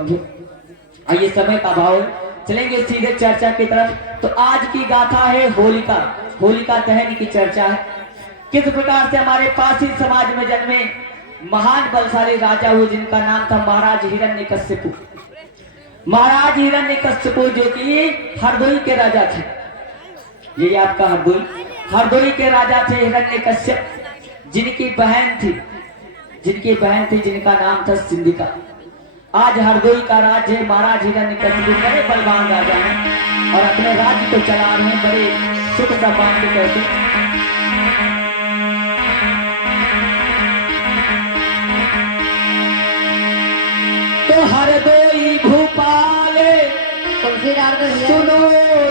आइए समय का भाव चलेंगे सीधे चर्चा की तरफ। तो आज की गाथा है होलिका। होलिका दहन की चर्चा है। किस प्रकार से हमारे पासी समाज में जन्मे महान बलशाली राजा हुए जिनका नाम था महाराज हिरण्यकश्यपु। महाराज हिरण्यकश्यपु जो कि हरदोई के राजा थे। ये आपका हरदोई के राजा थे हिरण्यकश्यप, जिनकी बहन थी जिनका नाम था सिंधिका। आज हरदोई का राज्य है। महाराज हिरण्यकश्यपु बड़े बलवान राजा हैं और अपने राज्य को चला रहे हैं बड़े सुख सम्मान के कहते। तो हरदोई भूपाले सुनो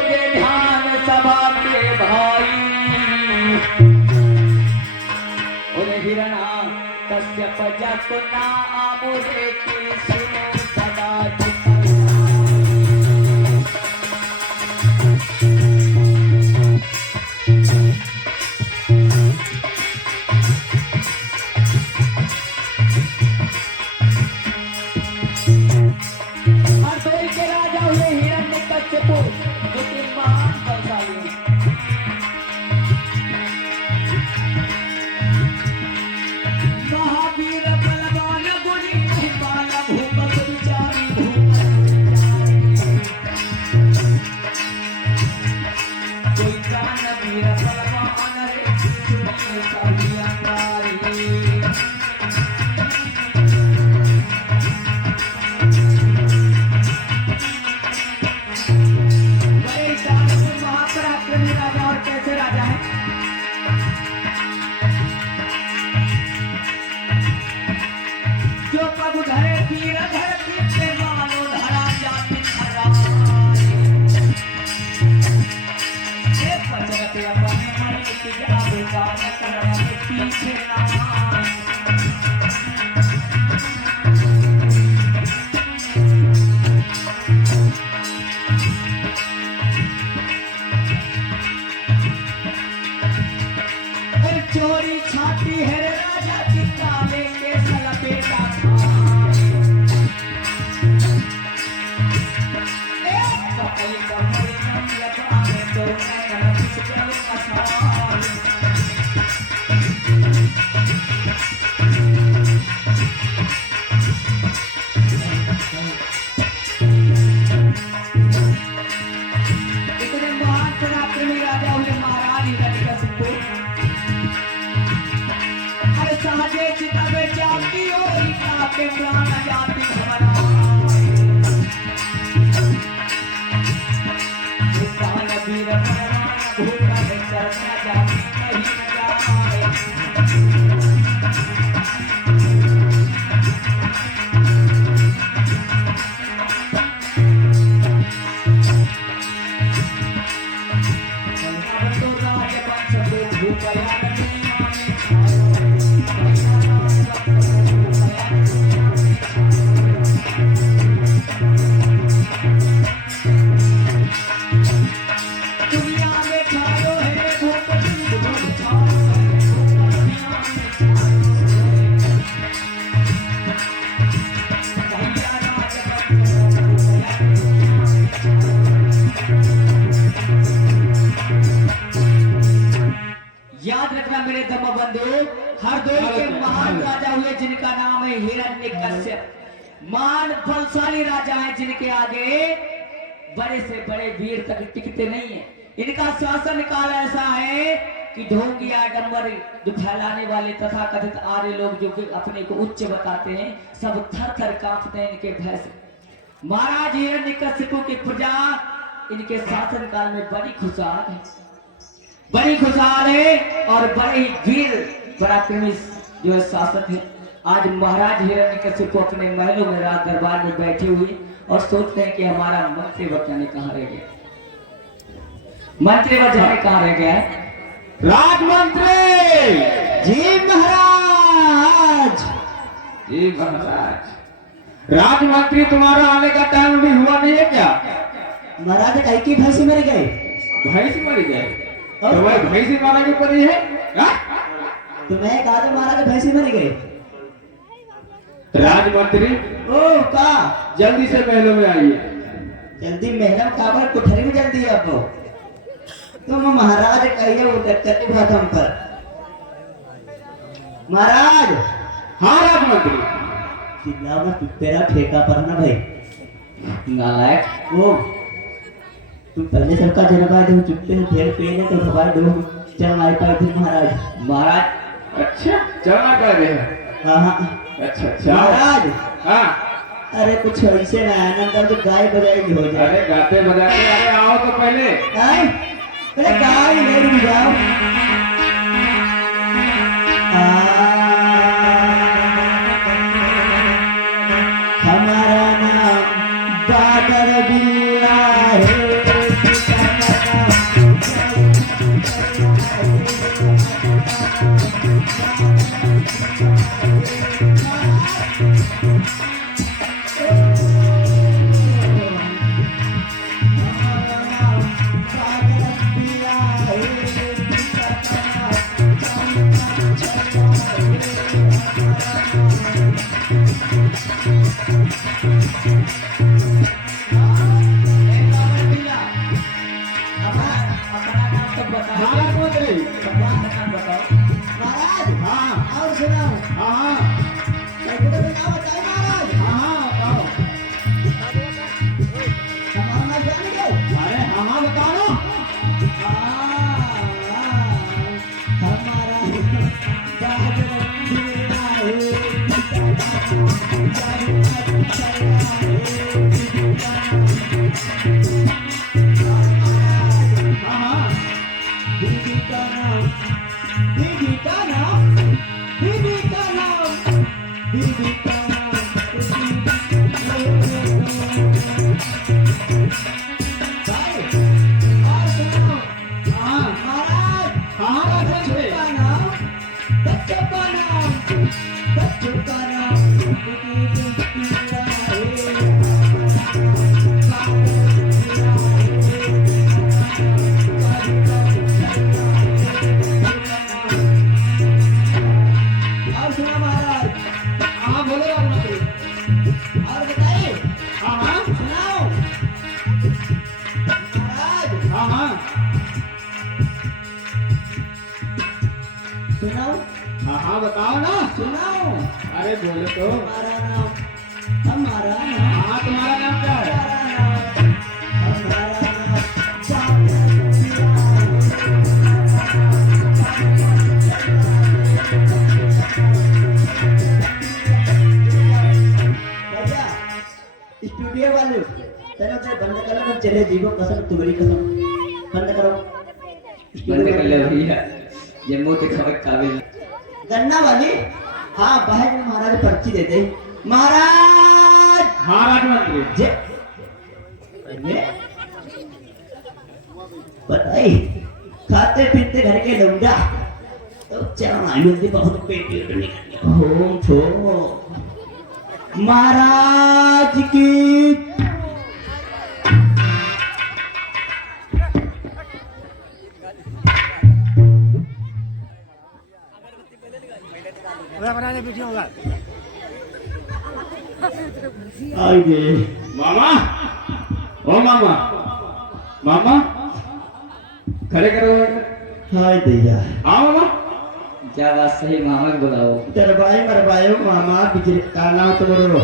ये ध्यान सभा के भाई, उन्हें हिरणा कश्यप जप नाम मुझे की सुनो सदा हरदोई के राजा हुए हिरण्यकश्यपु जो कि महान बलशाली हैं। महावीर बलवान गुणी महिपाल भूपत विचारी कोई जान वीर बलवान रे सुनिए सभी अंगारी। बड़े दानव महापराक्रमी राजा और कैसे राजा है। जो प्रभु धरे तीर धरती पे मानो धरा जाति धरा ये पचरते अपने मन की जावे गान करम पीछे ना। चोरी छाती है रे राजा की काले के सलपेटा इतने महान पराक्रमी राजा हुए महाराज हिरण्यकश्यपु। अरे सहजे चिता में जाती होलिका के प्राण जाति हमारा विशाल वीर बलवान भूपा में चर्चा जाति कहीं न जाए। अब तो राजवंश को भूपया नहीं माने दुनिया में छायो है भूपति भूप छायो है दुनिया में याद रखना मेरे धर्म बंधु, हरदोई के महान राजा हुए जिनका नाम है हिरण्यकश्यप। महान बलशाली राजा हैं जिनके आगे बड़े से बड़े वीर तक टिकते नहीं है। इनका शासन काल ऐसा है कि ढोंगी आडंबर जो फैलाने वाले तथा कथित आर्य लोग जो अपने को उच्च बताते हैं सब थर थर कांपते हैं इनके भय से। महाराज हिरण्यकश्यपु की प्रजा इनके शासन काल में बड़ी खुशहाल है और बड़े वीर पराक्रमी जो है शासक है। आज महाराज हिरण्यकश्यपु अपने महलों में राज दरबार में बैठे हुए और सोचते हैं कि हमारा मंत्री जाने कहाँ रह गया। मंत्री जाने कहाँ रह गया है। राजमंत्री जी महाराज। जी महाराज, राजमंत्री तुम्हारा आने का टाइम अभी हुआ नहीं है क्या? महाराज कहीं की भैंसी मर गए। भैंस मर गए तो वह भैंसी मारा की पड़ी है। तो मैं कहा था महाराज भैंसी मर गए। राजमंत्री ओ का जल्दी से महलों में आइए। जल्दी महल काबर कोठरी में जल्दी आपको तुम महाराज कहिए वो टक्कर बात हम पर महाराज। हाँ राजमंत्री। चिल्लाओ ना तेरा ठेका पर ना भाई नालायक। वो तुम पहले सबका जनवा दो चुपते हो फिर पहले तो सवाल दो चल आई पाई थी महाराज। महाराज अच्छा चलना कर रहे हैं। हाँ हाँ अच्छा अच्छा महाराज। हाँ अरे कुछ ऐसे ना आनंद तो गाय बजाएगी हो जाए। अरे गाते बजाते अरे आओ तो पहले। आए अरे गाय नहीं रुक जाओ। हमारा नाम बादल बिल्ला है। सुनाओ। हाँ हाँ बताओ ना। सुनाओ। अरे बोलो तो। हमारा नाम हाँ तुम्हारा नाम क्या है? स्टूडियो वाले चलो बंद करो चले जीवो कसम तुम्हारी कसम बंद करो बंद कर ले भैया ये मुंह दिखावे काबिल। गन्ना वाली हाँ बहन महाराज पर्ची दे दे महाराज। हाँ राजमंत्री जे बताई खाते पीते घर के लौंडा तो चल मिलती बहुत पेट होम छो महाराज की बनाने वीडियो होगा। आइए मामा। ओ मामा मामा खड़े करो। हाय दैया हाँ मामा। क्या बात सही मामा को बुलाओ। दरबाई मरबायो मामा बिजली का नाम तुम्हारो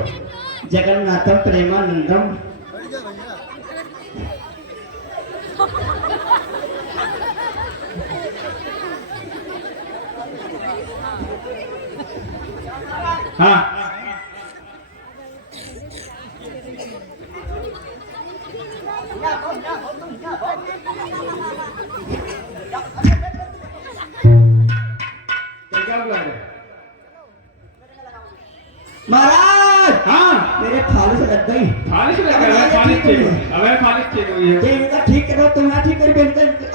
जगन्नाथम प्रेमानंदम। हाँ तो क्या बुला रहे? महाराज हाँ मेरे थाली से लग गई। फालिश लग गया है, फालिश चाहिए। अबे फालिश चाहिए ये इनका ठीक करो तुम ना ठीक कर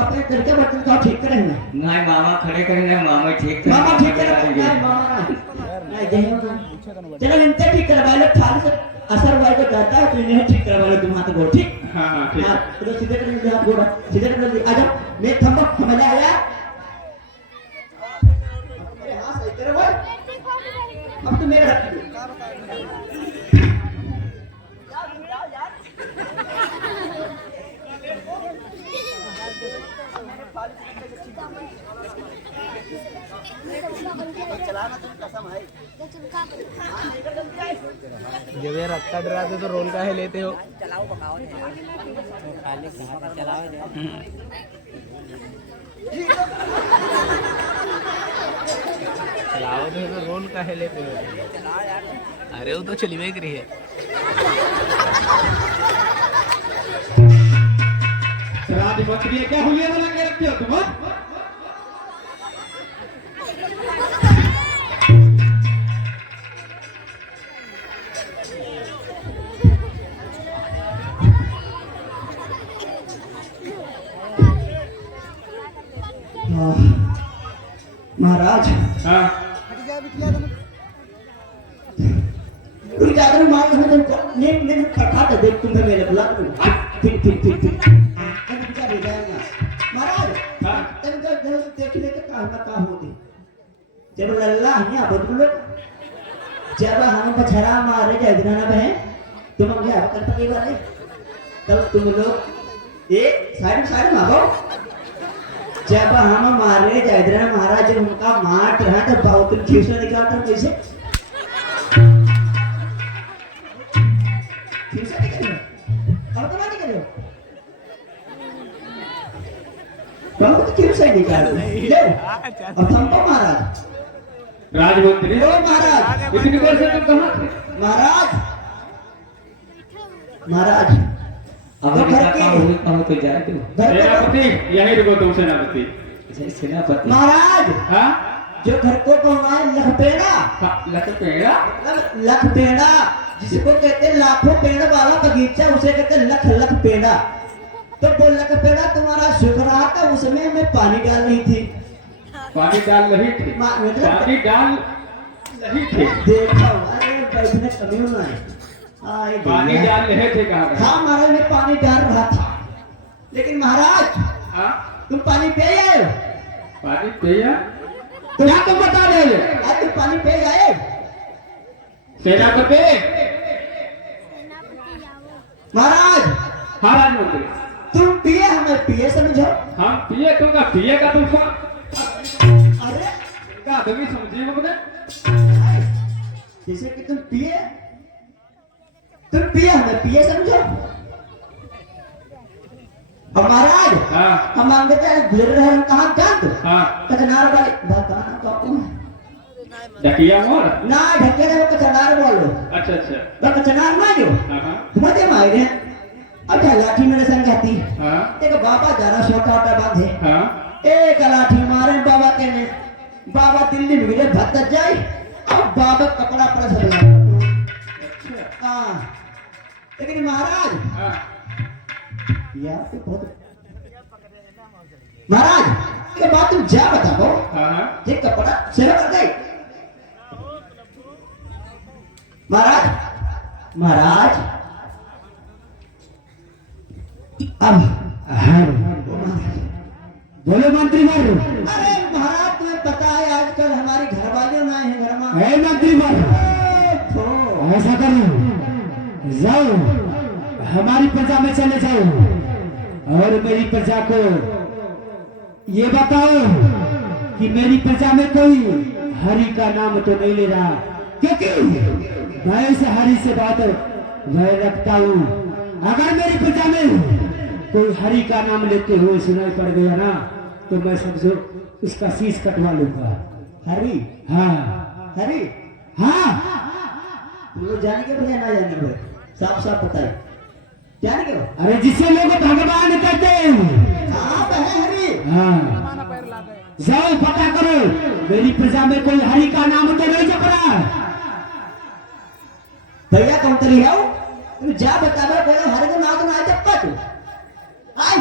अपने घर के बर्तन का ठीक करेंगे। नहीं मामा खड़े करेंगे मामा ठीक कर। मामा ठीक करो नहीं मामा नहीं चलो इनसे ठीक करवा लो थाली से असर वाले को जाता है तो इन्हें ठीक करवा लो तुम हाथ को ठीक। हाँ हाँ ठीक है। तो सीधे कर दीजिए आप गोड़ा सीधे कर दीजिए आ जाओ मैं थंबो हमें आया। अरे हाँ सही करे भाई अब तो मेरा रख दो। जब ये रत्ता डराते तो रोल का है लेते हो। चलाओ तो रोल का है लेते हो। अरे वो तो चली हुई करी है। राजमंत्री क्या हुलिया बना के रखते हो तुम? महाराज हाँ तुम क्या करो महाराज में तुमको नेम नेम खटखट देख तुम्हें मेरे बुला दूं फिर तुम क्या ले जाएगा महाराज हाँ तुमको जब देखने के काम होती जब लल्ला हमें बदलो जब हम पछरा मारे जगना ना बहन तुम हम क्या कर पके वाले तब तुम लोग एक साइड में आओ जब हम मारे जयद्रथ महाराज जब उनका मार रहा तो बहुत खींचने निकला था कैसे खींचा निकले अब तो नहीं निकले बहुत खींचा निकाल ले अब हमको महाराज राजमंत्री ओ महाराज इतनी देर से तुम कहाँ थे? महाराज अगर ऐसा काम हो तो जाए तो सेनापति यही रुको तुम सेनापति। सेनापति महाराज हाँ जो घर को कहना है लखपेड़ा लखपेड़ा लखपेड़ा जिसको कहते हैं लाखों पेड़ वाला बगीचा उसे कहते हैं लख पेड़ा। तो वो लखपेड़ा तुम्हारा सूख रहा था उसमें मैं पानी डाल रही थी पानी डाल रही थी मतलब पानी डाल रही थी देखो अरे बैठने कमी होना है पानी डाल रहे थे कहाँ? हाँ महाराज मैं पानी डाल रहा था लेकिन महाराज हाँ तुम पानी पे आए हो पानी पिया क्या तुम बता रहे हो? आज तुम पानी पे आए सेनापति महाराज हाँ राजमंत्री तुम पिए हमें पिए समझो हम पिए तुमका पिए का तुम अरे का तुम्हें समझिए मुझे जैसे कि तुम पिए हमें पिए समझो और महाराज हाँ हम मांगते हैं गुजर रहे हम कहाँ गंद हाँ कचनार वाले भगवान का कौन डकिया मोर ना ढके रहे कचनार बोलो अच्छा अच्छा वो कचनार ना जो हाँ हाँ घुमाते मारे हैं अच्छा लाठी मेरे संग आती हाँ एक बाबा जाना छोटा होता बांधे हाँ एक लाठी मारे बाबा के ने बाबा दिल्ली में गिरे भत्त जाए अब बाबा कपड़ा पर सब हाँ लेकिन महाराज हाँ यार तो बहुत महाराज ये बात तुम जा बताओ हाँ ये कपड़ा सेवा कर गई महाराज अब बोलो मंत्री मारो। अरे महाराज तुम्हें पता है आजकल हमारी घरवाले ना है घर में ए मंत्री मारो ऐसा करो जाओ हमारी प्रजा में चले जाओ और मेरी प्रजा को ये बताओ कि मेरी प्रजा में कोई हरि का नाम तो नहीं ले रहा क्योंकि मैं इस हरि से बात मैं रखता हूँ। अगर मेरी प्रजा में कोई हरि का नाम लेते हुए सुनाई पड़ गया ना तो मैं समझो उसका शीश कटवा लूंगा। हरी हाँ हरी हाँ तुम लोग जाने के बजाय ना जाने के साफ साफ बताए जाने के अरे जिसे लोग भगवान कहते हैं हाँ बहन हरी हाँ जाओ पता करो मेरी प्रजा में कोई हरि का नाम तो नहीं जप रहा। भैया कौन तरी है तुम जा बता दो बोलो हरि को नाम ना जपा तू आए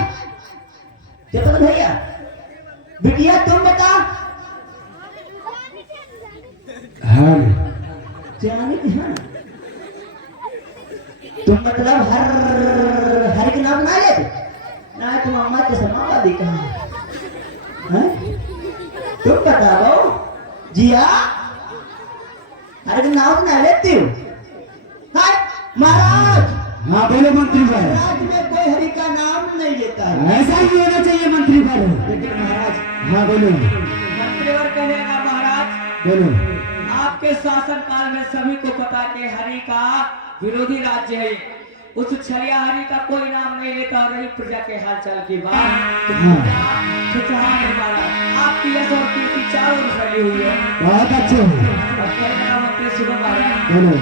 जपा तो भैया बिटिया तुम बता हाँ जाने की हाँ तुम मतलब हर के नाम ना लेते ना तुम अम्मा के समा दी कहा तुम बताओ जिया हर के नाम ना लेती हूँ महाराज हाँ बोलो मंत्री भाई राज्य में कोई हरि का नाम नहीं लेता है। ऐसा ही होना चाहिए मंत्री पर। लेकिन महाराज, हाँ बोलो मंत्रीवर कहेगा महाराज, बोलो। आपके शासन काल में सभी को पता कि हरि का विरोधी राज्य है। उस छलिया हरि का कोई नाम नहीं लेता, रही प्रजा के हालचाल की बात। हाँ। सुचाहा नहीं मारा। आपकी यश और कीर्ति चारों ओर फैली हुई है। बहुत अच्छे। अब कहने का मंत्री सुनो महाराज, बोलो।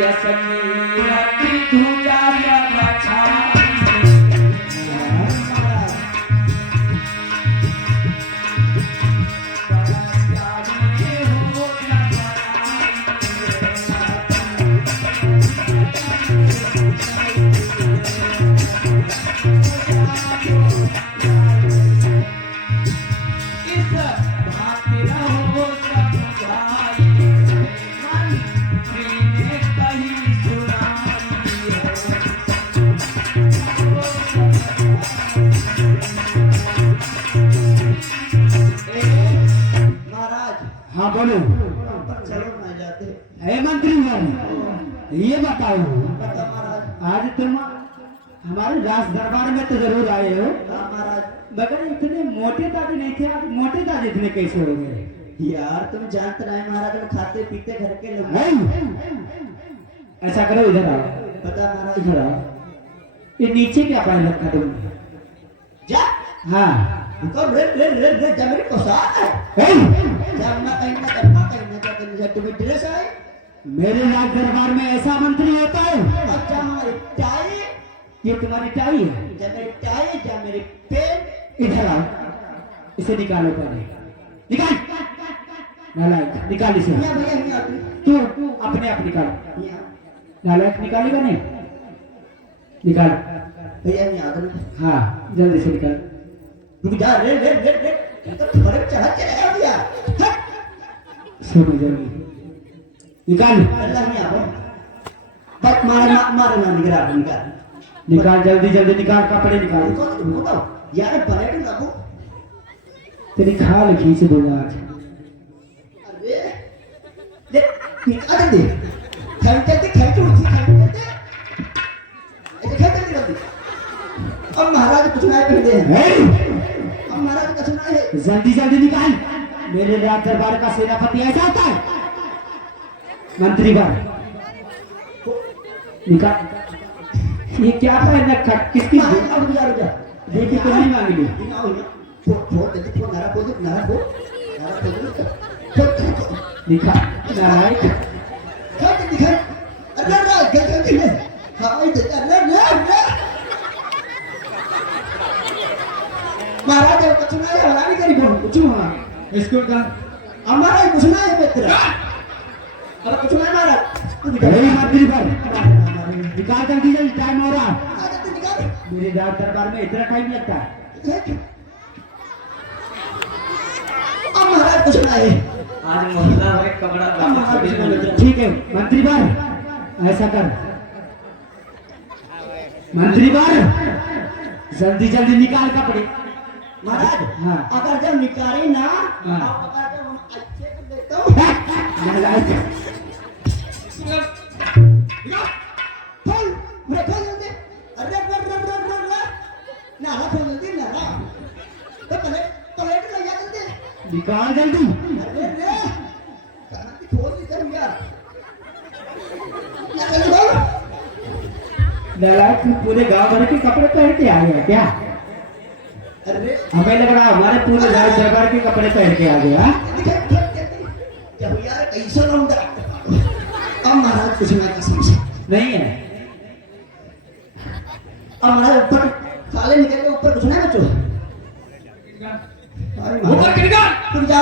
यश कीर्ति ध्वजा सब छाई। महाराज, हाँ बोलो। ऊपर चलो ना जाते। हे मंत्री भाई, ये बताओ बता महाराज। आज तुम हमारे राज दरबार में तो जरूर आए हो, हाँ महाराज। मगर इतने मोटे ताजे नहीं थे। आप मोटे ताजे इतने कैसे हो गए? यार तुम जानते रहे महाराज, हम खाते पीते घर के लोग। हैं? ऐसा करो, इधर आओ, पता महाराज। इधर आओ। ये नीचे क्या पहन रखा तुमने? जा हाँ कब रे रे रे रे जा मेरे को साथ है। हैं? जा मैं कहीं ना कहीं जा तुम्हें ड्रेस है। मेरे राज दरबार में ऐसा मंत्री होता है? अच्छा हमारी टाई, ये तुम्हारी टाई है? जा मेरी टाई, जा मेरी पेन। इधर आओ, इसे निकालो पहले। निकाल नालायक, निकाल इसे। यहाँ भैया यहाँ आती। तू अपने आप निकाल। यहाँ नालायक निकालेगा नहीं? निकाल। भैया यहाँ आती। हाँ जल्दी से निकाल। रुक जा रे रे रे रे, ये तो तुम्हारे चढ़ा चलेगा भैया। हट। सुनो जल्दी निकाल। अल्लाह ने आओ। बस मारे मारे ना निकाल निकाल। निकाल जल्दी जल्दी निकाल, कपड़े निकाल। रुको यार पलट ना वो। तेरी खाल खींच दूंगा आज। अरे ले निकाल दे। खेलते उठी खेलते। ऐसे खेलते जल्दी। अब महाराज कुछ नहीं कर दे। हैं? अब महाराज कुछ नहीं है। जल्दी जल्दी निकाल। मेरे राज दरबार का सेनापति ऐसा होता है? मंत्री बार निकाल। ये क्या पहन रखा? किसकी अब रुक जा। बेटी तो नहीं मांगी ली। दिखाओ ना। फोड़ दे फोड़ नारा बोल नारा बोल। दिखा नालायक। खेल दिखा। अरे खेल हाँ इधर अरे महाराज कुछ नहीं है, हरा नहीं करी बोल कुछ हुआ इसको का हमारा कुछ नहीं है मित्र। अरे कुछ नहीं महाराज। अरे मंत्री बार निकाल जल्दी जल्दी, टाइम हो रहा। आजा तू निकाल। मेरे राज दरबार में इतना टाइम लगता है? अब महाराज कुछ नहीं है। आज मोहल्ला में कमरा अब महाराज कुछ नहीं है। ठीक है मंत्री बार ऐसा कर। मंत्री बार जल्दी जल्दी निकाल कपड़े। महाराज हाँ। अगर जब निकाले ना हाँ। आप बता दो हम अच्छे से देखता हूँ। नालायक। खोल पूरे खोल जल्दी। अरे नारा खोल जल्दी नारा। तो पलेट ले जा जल्दी। निकाल जल्दी। अरे रे कहाँ की खोल निकल यार। ना जल्दी खोल। नालायक तू पूरे गांव भर के कपड़े पहन के आ गया क्या? अरे हमें लग रहा हमारे पूरे राज दरबार के कपड़े पहन के आ गया। जब यार कैसे लौंडा। अब महाराज कुछ ना समझे नहीं है। अब महाराज ऊपर काले निकल के ऊपर कुछ नहीं बचो। ऊपर गिरगा। तुम जा।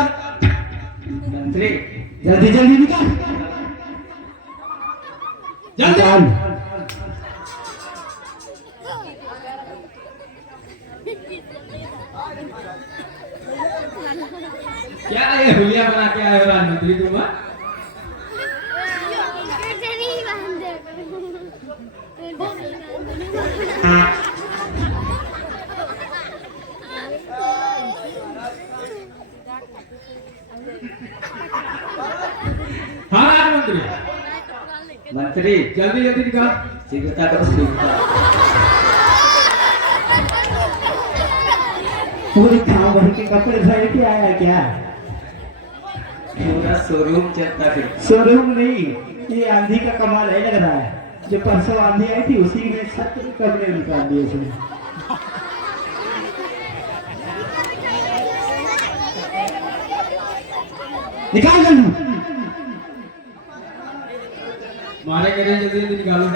मंत्री जल्दी जल्दी निकाल। निकाल। क्या ये हुलिया बना के आए हो राजमंत्री तुम? हाँ राजमंत्री, मंत्री जल्दी जल्दी निकाल। शीघ्रता करो शीघ्रता। पूरे गांव भर के कपड़े धोए के आया क्या? पूरा शोरूम चलता है। शोरूम नहीं, ये आंधी का कमाल है लग रहा है। जो परसों आंधी आई थी उसी में सब कपड़े निकाल दिए उसने। निकाल जल्दी। मारे करे जल्दी जल्दी निकालो।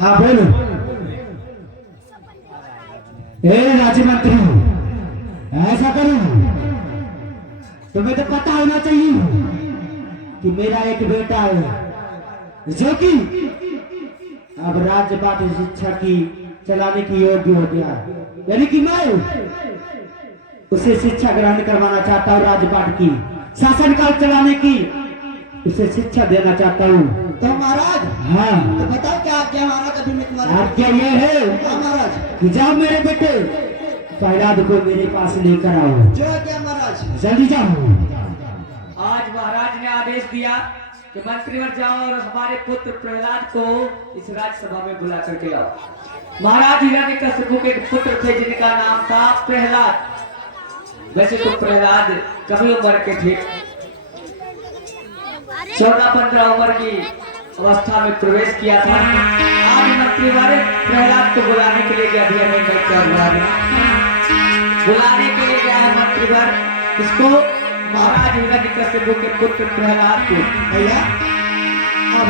हाँ बोलो। राज्य मंत्री, ऐसा करो, तुम्हें तो पता होना चाहिए कि मेरा एक बेटा है जो कि अब राज्यपाट शिक्षा की चलाने की योग्य हो गया, यानी कि मैं उसे शिक्षा ग्रहण करवाना चाहता हूँ, राज्यपाट की शासनकाल चलाने की उसे शिक्षा देना चाहता हूँ। तो महाराज, हाँ तो बताओ क्या क्या महाराज? अभी मैं तुम्हारा क्या ये है महाराज कि जाओ मेरे बेटे प्रहलाद को मेरे पास लेकर आओ। जो क्या महाराज? जल्दी जाओ। आज महाराज ने आदेश दिया कि मंत्रीवर जाओ और हमारे पुत्र प्रहलाद को इस राज्यसभा में बुला करके आओ। महाराज हिरण्यकशिपु के पुत्र थे जिनका नाम था प्रहलाद। वैसे तो प्रहलाद कभी उम्र के थे, 14-15 उम्र की अवस्था में प्रवेश किया था। आज मंत्रीवर प्रहलाद को बुलाने के लिए गया, बुलाने के लिए गया है मंत्रीवर इसको, महाराज हिरण्यकशिपु के पुत्र प्रहलाद को। भैया अब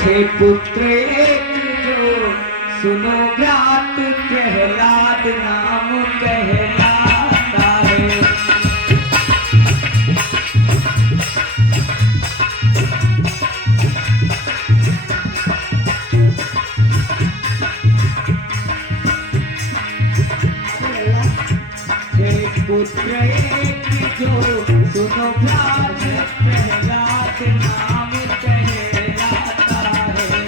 छे पुत्र एक जो सुनो व्रात प्रहलाद नाम कहलाता है। पुत्र एक जो सुनो व्रात प्रहलाद नाम कहलाता है।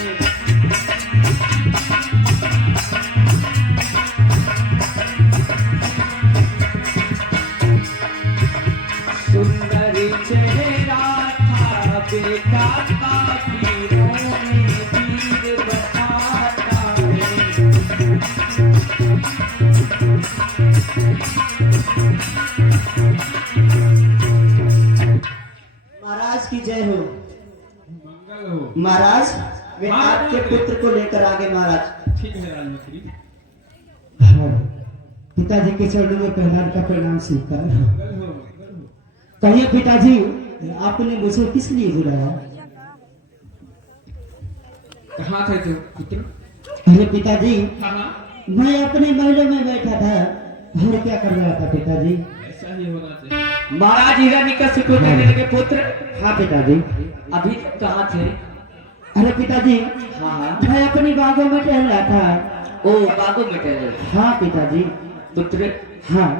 सुंदर चेहरा था बेटा का, वीरों में वीर बताता है। महाराज की जय हो। मंगल हो महाराज वे आपके पुत्र को लेकर आगे महाराज। ठीक है राजमंत्री। हाँ, पिताजी के चरणों में प्रहलाद का प्रणाम स्वीकार। मंगल हो मंगल हो। कहिए पिताजी, आपने मुझे किस लिए बुलाया? कहाँ थे तुम पुत्र? अरे पिताजी, हाँ मैं अपने महल में बैठा था और क्या कर रहा था पिताजी? ऐसा ही होना चाहिए। महाराज हिरण्यकशिपु के पुत्र, हाँ पिताजी। अभी तक कहाँ थे? अरे पिताजी, हाँ हाँ। मैं अपनी बागों में टहल रहा था। ओ बागों में टहल। हाँ पिताजी। पुत्र, हाँ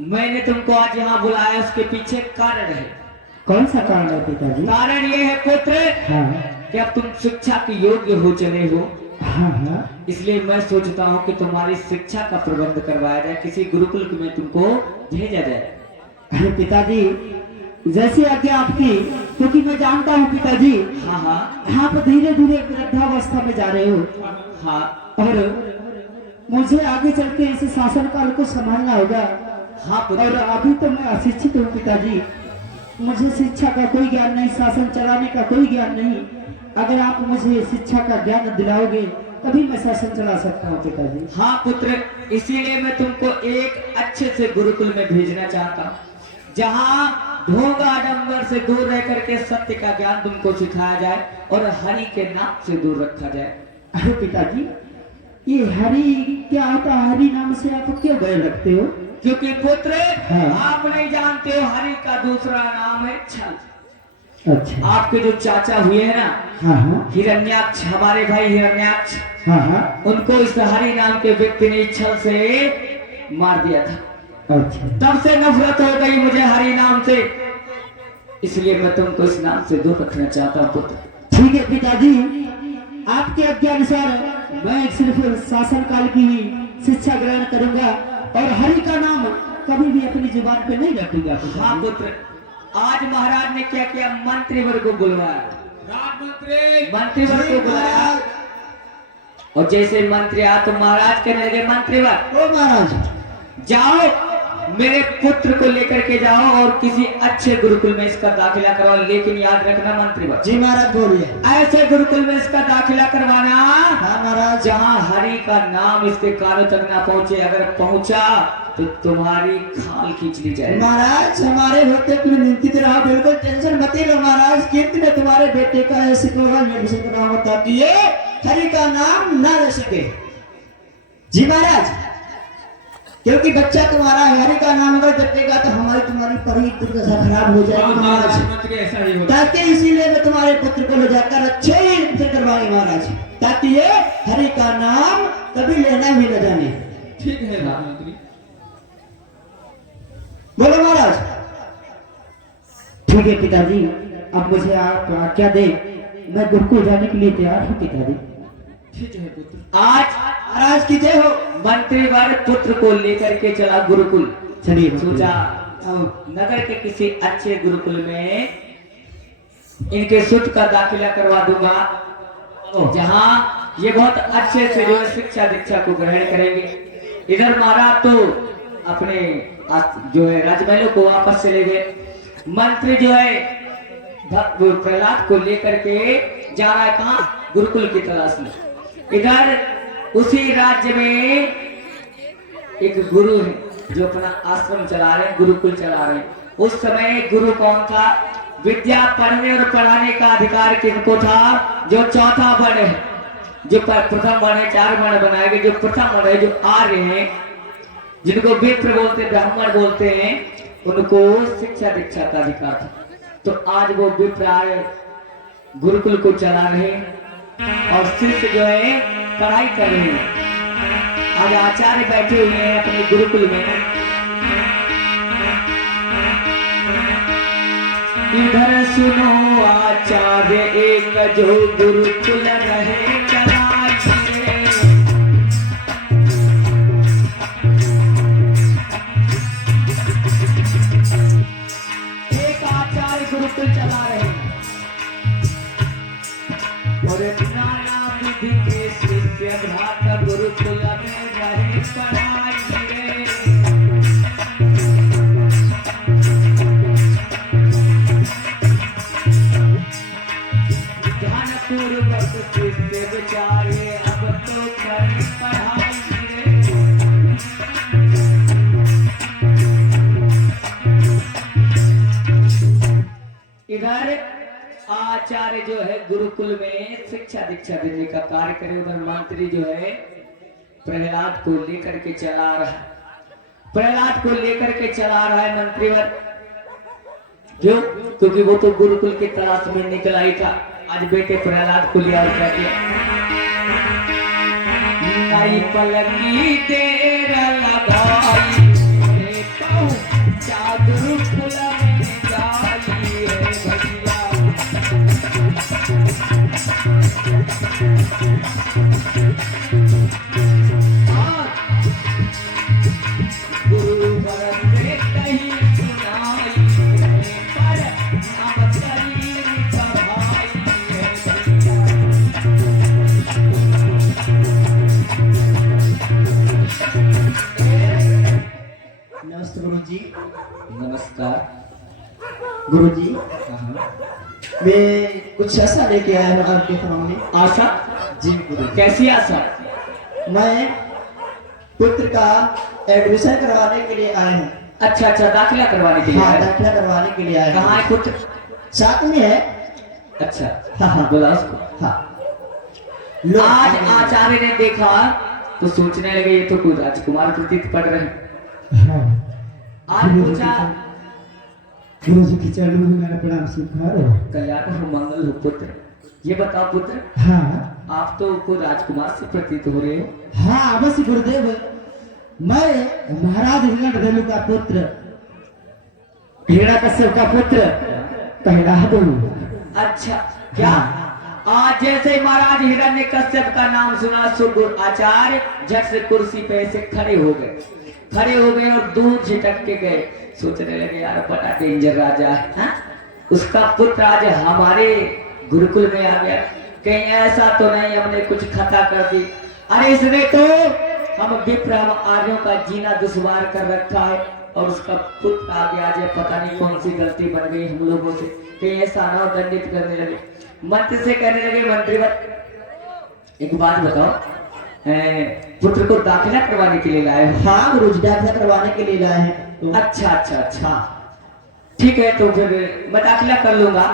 मैंने तुमको आज यहाँ बुलाया, उसके पीछे कारण है। कौन सा कारण है पिताजी? कारण ये है पुत्र हाँ कि अब तुम शिक्षा के योग्य हो चले हो, हाँ हाँ। इसलिए मैं सोचता हूँ कि तुम्हारी शिक्षा का प्रबंध करवाया जाए, किसी गुरुकुल में तुमको भेजा जाए। अरे पिताजी, जैसे आज्ञा आपकी, क्योंकि मैं जानता हूँ पिताजी हाँ हाँ आप धीरे धीरे वृद्धावस्था में जा रहे हो हाँ और मुझे आगे चल के इस शासन काल को संभालना होगा। हाँ और पुत्र, अभी तो मैं अशिक्षित हूँ पिताजी, मुझे शिक्षा का कोई ज्ञान नहीं, शासन चलाने का कोई ज्ञान नहीं। अगर आप मुझे शिक्षा का ज्ञान दिलाओगे तभी मैं शासन चला सकता हूँ पिताजी। हाँ पुत्र, इसीलिए मैं तुमको एक अच्छे से गुरुकुल में भेजना चाहता हूँ, जहाँ ढोंग आडंबर से दूर रह करके सत्य का ज्ञान तुमको सिखाया जाए और हरि के नाम से दूर रखा जाए। अरे पिताजी, ये हरि क्या होता है? हरि नाम से आप क्यों भय रखते हो? क्योंकि पुत्र हाँ। आप नहीं जानते हो, हरि का दूसरा नाम है छल। अच्छा। आपके जो चाचा हुए हैं ना, हाँ हाँ हिरण्याक्ष, हमारे भाई हिरण्याक्ष, हाँ हाँ। उनको इस हरि नाम के व्यक्ति ने छल से मार दिया था। अच्छा। तब से नफरत हो गई मुझे हरि नाम से, इसलिए मैं तुमको इस नाम से दूर रखना चाहता हूँ पुत्र। ठीक है पिताजी, आपके आज्ञा अनुसार मैं सिर्फ शासन काल की ही शिक्षा ग्रहण करूंगा और हरि का नाम कभी भी अपनी जुबान पे नहीं रखूंगा। हाँ पुत्र, आज महाराज ने क्या किया, मंत्रीवर को बुलवाया, मंत्रीवर को बुलाया और जैसे मंत्री आया तो महाराज कहने लगे, मंत्रीवर ओ महाराज जाओ मेरे पुत्र को लेकर के जाओ और किसी अच्छे गुरुकुल में इसका दाखिला करवाओ, लेकिन याद रखना मंत्रीवर, जी महाराज बोलिए। ऐसे गुरुकुल में इसका दाखिला करवाना हाँ महाराज। जहाँ हरि का नाम इसके कानों तक ना पहुँचे, अगर पहुँचा तो तुम्हारी खाल खींच ली जाएगी। महाराज हमारे होते तुम निंदित रहो, बिल्कुल टेंशन मत लो महाराज। कीर्ति ने तुम्हारे बेटे का ऐसे नाम होता कि ये हरि का नाम ना ले सके। जी महाराज, क्योंकि बच्चा तुम्हारा हरि का नाम अगर जपेगा तो हमारी तुम्हारी परी दुर्दशा खराब हो जाएगी महाराज। ताकि इसीलिए मैं तुम्हारे पुत्र को ले जाकर अच्छे से करवाएंगे महाराज, ताकि ये हरि का नाम कभी लेना ही न जाने। ठीक है राजमंत्री। बोलो महाराज। ठीक है पिताजी, अब मुझे आप आज्ञा दे, मैं गुरुकुल जाने के लिए तैयार हूँ पिताजी। ठीक है पुत्र। आज महाराज की जय हो। मंत्रीवर पुत्र को लेकर के चला गुरुकुल। चलिए सोचा नगर के किसी अच्छे गुरुकुल में इनके सुत का दाखिला करवा दूंगा, जहाँ ये बहुत अच्छे से जो है शिक्षा दीक्षा को ग्रहण करेंगे। इधर महाराज तो अपने जो है राजमहलों को वापस चले गए। मंत्री जो है प्रहलाद को लेकर के जा रहा है कहाँ, गुरुकुल की तलाश में। इधर उसी राज्य में एक गुरु है जो अपना आश्रम चला रहे हैं, गुरुकुल चला रहे हैं। उस समय गुरु कौन था, विद्या पढ़ने और पढ़ाने का अधिकार किनको था, जो चौथा वर्ण है, जो प्रथम वर्ण है, 4 वर्ण बनाए गए, जो प्रथम वर्ण है, जो आर्य हैं, जिनको विप्र बोलते हैं, ब्राह्मण बोलते हैं, उनको शिक्षा दीक्षा का अधिकार था। तो आज वो विप्र आर्य गुरुकुल को चला रहे और शिष्य जो है पढ़ाई कर रहे हैं। आज आचार्य बैठे हुए हैं अपने गुरुकुल में। इधर सुनो आचार्य एक जो गुरुकुल रहे चलाए, एक आचार्य गुरुकुल चला रहे हैं और नाना विधि के शिष्य भ्राता गुरुकुल में रहे पढ़ाई रे। ध्यानपूर्वक शिष्य विचारे अब तो करें पढ़ाई रे। इधर आचार्य जो है गुरुकुल में शिक्षा दीक्षा देने का कार्य करे, उधर मंत्री जो है प्रहलाद को लेकर के चला रहा है, प्रहलाद को लेकर के चला रहा है मंत्रीवर। क्यों? क्योंकि वो तो गुरुकुल की तलाश में निकला ही था। आज बेटे प्रहलाद को लिया और क्या किया, नई पलकी देर लगाई रे पाऊ गुरुकुल में जाई है भैया। गुरु बरसे कहीं सुनाई है, पर नाम शरीर का भाई है भैया। नमस्ते गुरु जी। नमस्कार गुरु जी, मैं कुछ ऐसा लेके आया हूँ आपके सामने। आशा? जी गुरु। कैसी आशा? मैं पुत्र का एडमिशन करवाने के लिए आया हूँ। अच्छा अच्छा, दाखिला करवाने के लिए हाँ, आए? दाखिला करवाने के लिए आया हूँ। कहाँ है पुत्र? साथ में है। अच्छा हाँ हाँ बोला उसको। हाँ। आज आचार्य ने देखा तो सोचने लगे ये तो कोई राजकुमार प्रतीत पड़ रहे हैं। आज पूछा गुरु जी की चरणों में मैंने प्रणाम स्वीकार। कल्याण हो मंगल हो पुत्र। ये बताओ पुत्र, हाँ आप तो को राजकुमार से प्रतीत हो रहे हो। हाँ अवश्य गुरुदेव, मैं महाराज हिरण्यकशिपु का पुत्र, हिरण्यकश्यप का पुत्र कहलादू। अच्छा क्या? आज जैसे महाराज हिरण्यकश्यप का नाम सुना सुरगुर आचार्य झट से कुर्सी पे से खड़े हो गए और दूर झिटक के गए। सोचने लगे यार बड़ा डेंजर राजा है, हाँ? उसका पुत्र आज हमारे गुरुकुल में आ गया, कहीं ऐसा तो नहीं हमने कुछ खता कर दी। अरे इसने तो हम विप्र हम आर्यों का जीना दुश्वार कर रखा है और उसका पुत्र आ गया, आज पता नहीं कौन सी गलती बन गई हम लोगों से, कहीं ऐसा ना दंडित करने लगे। मंत्री से कहने लगे मंत्रीवत एक बात बताओ, पुत्र को दाखिला करवाने के लिए लाए हो? हाँ गुरुजी, दाखिला करवाने के लिए लाए हैं। तो अच्छा ठीक है, तो फिर मैं दाखिला कर लूंगा।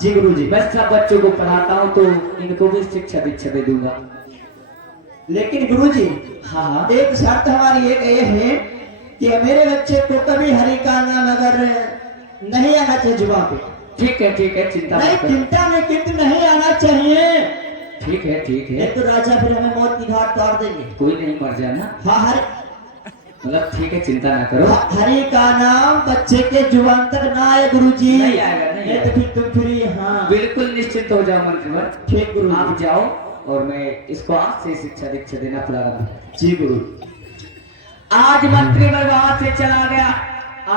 जी गुरुजी। मैं सब बच्चों को पढ़ाता हूँ तो इनको भी शिक्षा दीक्षा दे दूंगा। लेकिन गुरुजी हाँ एक शर्त हमारी एक ये है कि मेरे बच्चे को कभी हरि का नाम अगर नहीं आना चाहिए जुबान पे। ठीक है, चिंता नहीं, मत करो। चिंता में किंतु नहीं आना चाहिए। ठीक है एक तो राजा फिर हमें मौत की घाट उतार देंगे। कोई नहीं मर जाना, हाँ हरि, मतलब ठीक है, चिंता ना करो। हरि का नाम बच्चे के जुबान तक ना आए गुरुजी। नहीं आएगा, नहीं तो फिर तुम फ्री। हाँ बिल्कुल निश्चिंत हो जाओ मंत्रीवर। ठीक गुरु, आप जाओ और मैं इसको आज से शिक्षा दीक्षा देना प्रारंभ। जी गुरु। आज मंत्रीवर वहां से चला गया।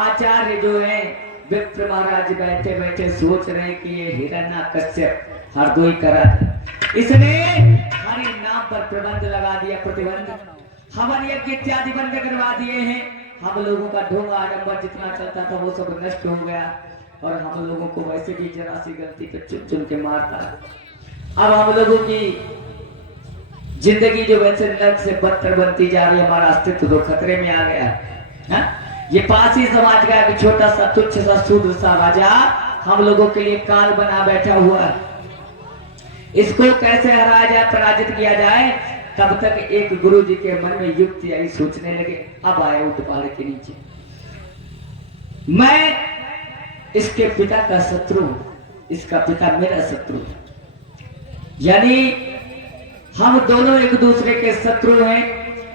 आचार्य जो है विप्र महाराज बैठे बैठे सोच रहे हैं कि ये हिरण्यकश्यप हरदोई करा, इसने हरि नाम पर प्रबंध लगा दिया, प्रतिबंध, हवन यज्ञ इत्यादि बंद करवा दिए हैं। हम लोगों का ढोंग आडंबर जितना चलता था वो सब नष्ट हो गया और हम लोगों को वैसे भी जरा सी गलती पे चुन चुन के मारता है। अब हम लोगों की जिंदगी जो वैसे नर्क से बदतर बनती जा रही है, हमारा अस्तित्व तो खतरे में आ गया है। ये पासी समाज का एक छोटा सा तुच्छ सा शूद्र सा राजा हम लोगों के लिए काल बना बैठा हुआ है। इसको कैसे हराया जाए, पराजित किया जाए, तब तक एक गुरु जी के मन में युक्ति आई, सोचने लगे। अब आए ऊंट पहाड़ के नीचे, मैं इसके पिता का शत्रु हूं, इसका पिता मेरा शत्रु है, यानी हम दोनों एक दूसरे के शत्रु हैं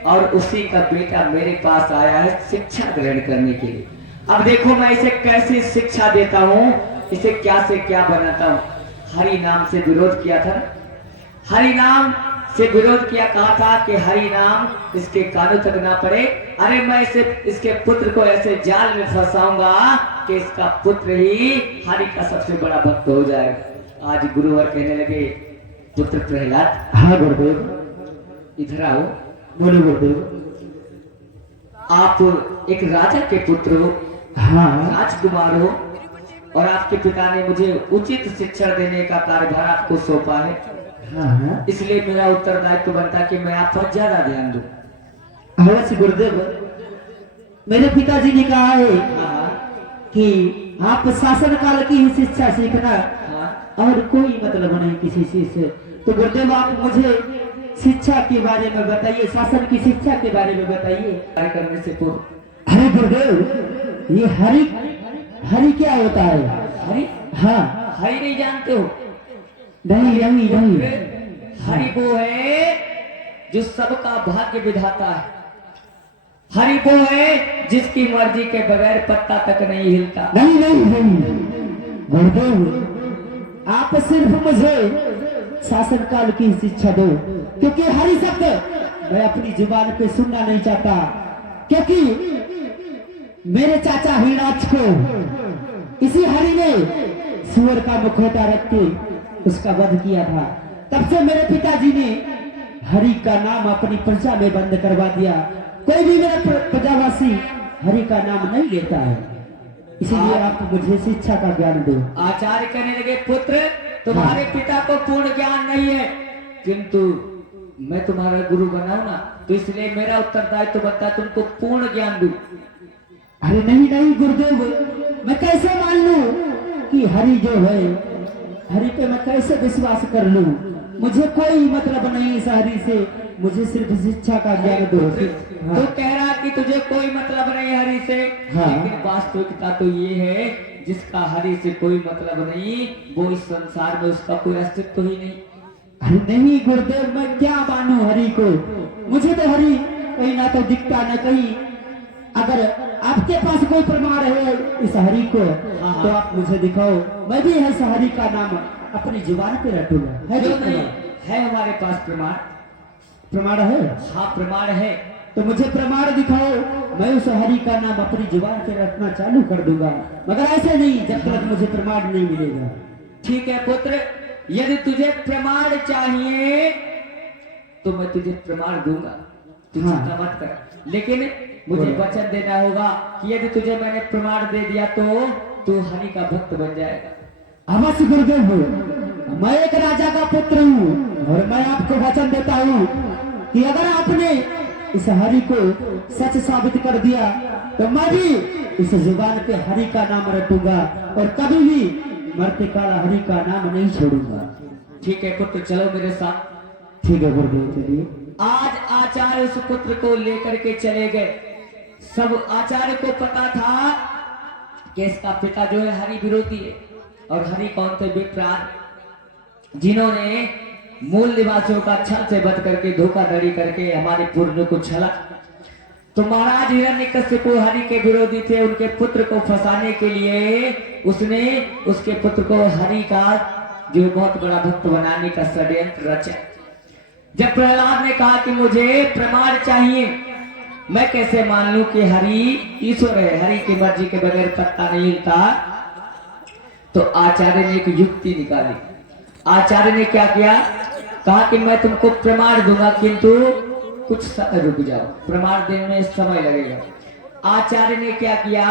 और उसी का बेटा मेरे पास आया है शिक्षा ग्रहण करने के लिए। अब देखो मैं इसे कैसे शिक्षा देता हूं, इसे क्या से क्या बनाता हूं। हरि नाम से विरोध किया था, हरि नाम से विरोध किया, कहा था कि हरि नाम इसके कानों तक ना पड़े। अरे मैं इसे इसके पुत्र को ऐसे जाल में फंसाऊंगा कि इसका पुत्र ही हरि का सबसे बड़ा भक्त हो जाएगा। आज गुरुवर कहने लगे, पुत्र प्रहलाद। हाँ गुरुदेव। इधर आओ। बोलो गुरुदेव। आप एक राजा के पुत्र हो, हाँ राजकुमार हो और आपके पिता ने मुझे उचित शिक्षा देने का कार्यभार आपको सौंपा है। हाँ, इसलिए मेरा उत्तरदायित्व बनता कि मैं आप पर ज्यादा ध्यान दूं। अवश्य गुरुदेव। मेरे पिताजी ने कहा है कि आप शासन काल की ही शिक्षा सीखना और कोई मतलब नहीं किसी चीज से। तो गुरुदेव आप मुझे शिक्षा के बारे में बताइए, शासन की शिक्षा के बारे में बताइए। कार्य करने से पूर्व। अरे गुरुदेव, ये हरि क्या होता है? हरि? हाँ। हरि नहीं जानते हो? नहीं। हरि वो है जो सबका भाग्य विधाता है। हरि वो है जिसकी मर्जी के बगैर पत्ता तक नहीं हिलता। नहीं गुरुदेव, आप सिर्फ मुझे शासन काल की शिक्षा दो, क्योंकि हरि शब्द मैं अपनी जुबान पे सुनना नहीं चाहता। क्योंकि मेरे चाचा हिराज को इसी हरि ने सुअर का मुखौटा रख के उसका वध किया था। तब से मेरे पिताजी ने हरि का नाम अपनी प्रजा में बंद करवा दिया। कोई भी मेरा प्रजावासी हरि का नाम नहीं लेता है, इसीलिए आप मुझे शिक्षा का ज्ञान दो। आचार्य कहने लगे, पुत्र तुम्हारे पिता को पूर्ण ज्ञान नहीं है, किंतु मैं तुम्हारा गुरु बनाऊं ना, तो इसलिए मेरा उत्तरदायित्व बनता है तुमको पूर्ण ज्ञान दूं। अरे नहीं गुरुदेव, मैं कैसे मान लूं कि हरि जो है, हरि पे मैं कैसे विश्वास कर लूं? मुझे कोई मतलब नहीं इस हरि से, मुझे सिर्फ शिक्षा का ज्ञान दो। हाँ। तो कह रहा कि तुझे कोई मतलब नहीं हरि से, हाँ। लेकिन वास्तविकता तो ये है जिसका हरि से कोई मतलब नहीं, वो इस संसार में उसका कोई अस्तित्व ही नहीं। अरे नहीं गुरुदेव, मैं क्या मानूं हरि को? मुझे तो हरि कहीं ना तो दिखता न कहीं। अगर आपके पास कोई प्रमाण है इस हरि को, तो आप मुझे दिखाओ, मैं भी इस हरि का नाम अपनी जुबान पे रटूंगा। है क्यों कि नहीं? प्रमाण? है हमारे पास प्रमाण। प्रमाण है? हाँ प्रमाण है। तो मुझे प्रमाण दिखाओ, मैं उस हरि का नाम अपनी जुबान पे रटना चालू कर दूंगा, मगर ऐसे नहीं जब तक मुझे प्रमाण नहीं मिलेगा। ठीक है पुत्र, यदि तुझे प्रमाण चाहिए तो मैं तुझे प्रमाण दूंगा, तू हाँ। चिंता मत कर। लेकिन मुझे बोलो। वचन देना होगा कि यदि तुझे मैंने प्रमाण दे दिया तो तू हरि का भक्त बन जाएगा। अवश्य गुरुदेव, मैं एक राजा का पुत्र हूँ और मैं आपको वचन देता हूँ कि अगर आपने इस हरि को सच साबित कर दिया तो मैं भी इस जुबान पे हरि का नाम रटूंगा और कभी भी मरते काल हरि का नाम नहीं छोड़ूंगा। ठीक है पुत्र, चलो मेरे साथ। ठीक है गुरुदेव, चलिए। आज आचार्य उस पुत्र को लेकर के चले गए। सब आचार्य को पता था कि इसका पिता जो है हरि विरोधी है। और हरि कौन थे? विप्राण, जिन्होंने मूल निवासियों का छल से बच करके धोखाधड़ी करके हमारे पूर्वजों को छला। तो महाराज हिरण्यकश्यप हरि के विरोधी थे। उनके पुत्र को फंसाने के लिए उसने उसके पुत्र को हरि का जो बहुत बड़ा भक्त बनाने का षड्यंत्र रचा। जब प्रहलाद ने कहा कि मुझे प्रमाण चाहिए, मैं कैसे मान लूं कि हरि ईश्वर है, हरि की मर्जी के बगैर पत्ता नहीं हिलता, तो आचार्य ने एक युक्ति निकाली। आचार्य ने क्या किया? कहा कि मैं तुमको प्रमाण दूंगा किंतु कुछ समय रुक जाओ, प्रमाण देने में समय लगेगा। आचार्य ने क्या किया?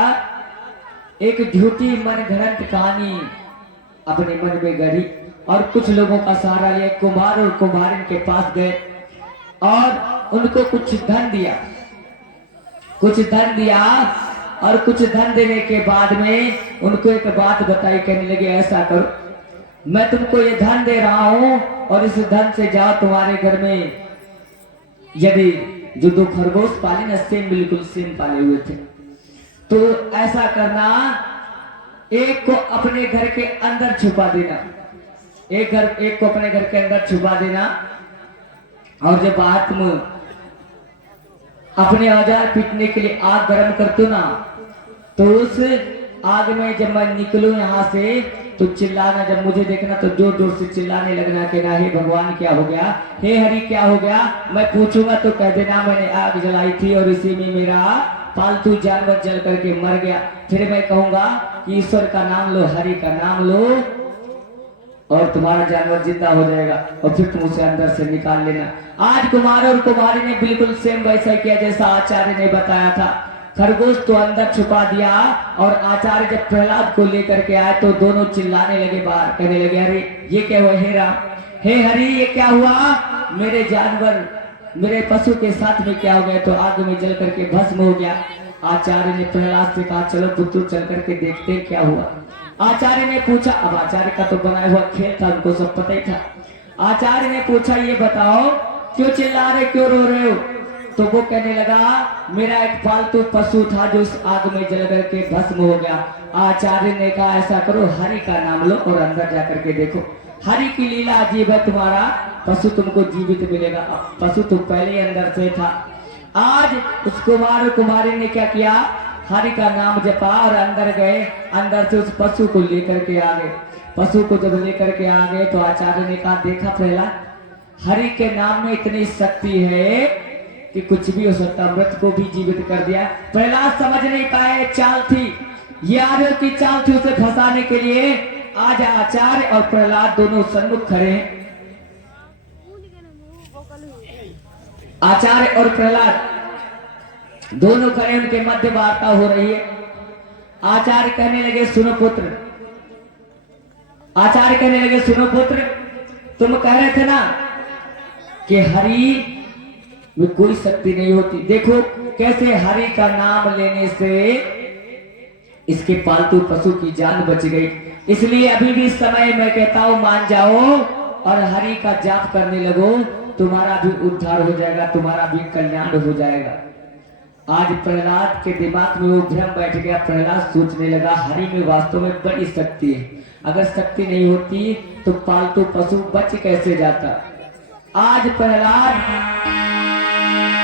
एक झूठी मनगढ़ंत कहानी अपने मन में गढ़ी और कुछ लोगों का सहारा लिया। कुम्हार और कुम्हारिन के पास गए और उनको कुछ धन दिया। और कुछ धन देने के बाद में उनको एक बात बताई, कहने लगे ऐसा करो, मैं तुमको ये धन दे रहा हूं और इस धन से जाओ तुम्हारे घर में यदि जो 2 खरगोश पाले ना, सेम बिल्कुल सेम पाले हुए थे, तो ऐसा करना, एक को अपने घर के अंदर छुपा देना, एक को अपने घर के अंदर छुपा देना, और जब बात तुम अपने औजार पीटने के लिए आग गर्म करते हो ना, तो उस आग में जब मैं निकलूं यहाँ से तो चिल्लाना, जब मुझे देखना तो जोर जोर से चिल्लाने लगना कि ना हे भगवान क्या हो गया, हे हरि क्या हो गया। मैं पूछूंगा तो कह देना मैंने आग जलाई थी और इसी में मेरा पालतू जानवर जल करके मर गया। फिर मैं कहूंगा कि ईश्वर का नाम लो, हरि का नाम लो और तुम्हारा जानवर जिंदा हो जाएगा और फिर तुम उसे अंदर से निकाल लेना। आज कुमार और कुमारी ने बिल्कुल सेम वैसा किया जैसा आचार्य ने बताया था। खरगोश तो अंदर छुपा दिया और आचार्य जब प्रहलाद को लेकर के आए तो दोनों चिल्लाने लगे बाहर, कहने लगे अरे ये क्या हुआ, हे राम, हे हरि ये क्या हुआ, मेरे जानवर मेरे पशु के साथ में क्या हो गया, तो आग में जल करके भस्म हो गया। आचार्य ने प्रहलाद से कहा चलो पुत्र चल करके देखते हैं क्या हुआ। आचार्य ने पूछा, अब आचार्य का तो बनाया हुआ खेल था, उनको सब पता ही था। आचार्य ने पूछा ये बताओ क्यों चिल्ला रहे, क्यों रो रहे हो। तो वो कहने लगा मेरा एक पालतू पशु था जो उस आग में जल करके भस्म हो गया। आचार्य ने कहा ऐसा करो हरि का नाम लो और अंदर जाकर के देखो, हरि की लीला अजीब है, तुम्हारा पशु तुमको जीवित मिलेगा। पशु तो पहले ही अंदर से था। आज उस कुमार कुमारी ने क्या किया, हरि का नाम जपा और अंदर गए, अंदर से उस पशु को लेकर के आ गए। पशु को जब लेकर के आ गए तो आचार्य ने कहा देखा प्रहलाद, हरि के नाम में इतनी शक्ति है कि कुछ भी हो सकता, मृत को भी जीवित कर दिया। प्रहलाद समझ नहीं पाए चाल थी, ये आर्यों की चाल थी उसे फंसाने के लिए। आज आचार्य और प्रहलाद दोनों सन्मुख खड़े हैं। आचार्य और प्रहलाद दोनों खड़े, उनके मध्य वार्ता हो रही है। आचार्य कहने लगे सुनो पुत्र, आचार्य कहने लगे सुनो पुत्र, तुम कह रहे थे ना कि हरि में कोई शक्ति नहीं होती, देखो कैसे हरि का नाम लेने से इसके पालतू पशु की जान बच गई। इसलिए अभी भी समय मैं कहता हूं मान जाओ और हरि का जाप करने लगो, तुम्हारा भी उद्धार हो जाएगा, तुम्हारा भी कल्याण हो जाएगा। आज प्रहलाद के दिमाग में वो भ्रम बैठ गया। प्रहलाद सोचने लगा हरि में वास्तव में बड़ी शक्ति है, अगर शक्ति नहीं होती तो पालतू पशु बच कैसे जाता। आज प्रहलाद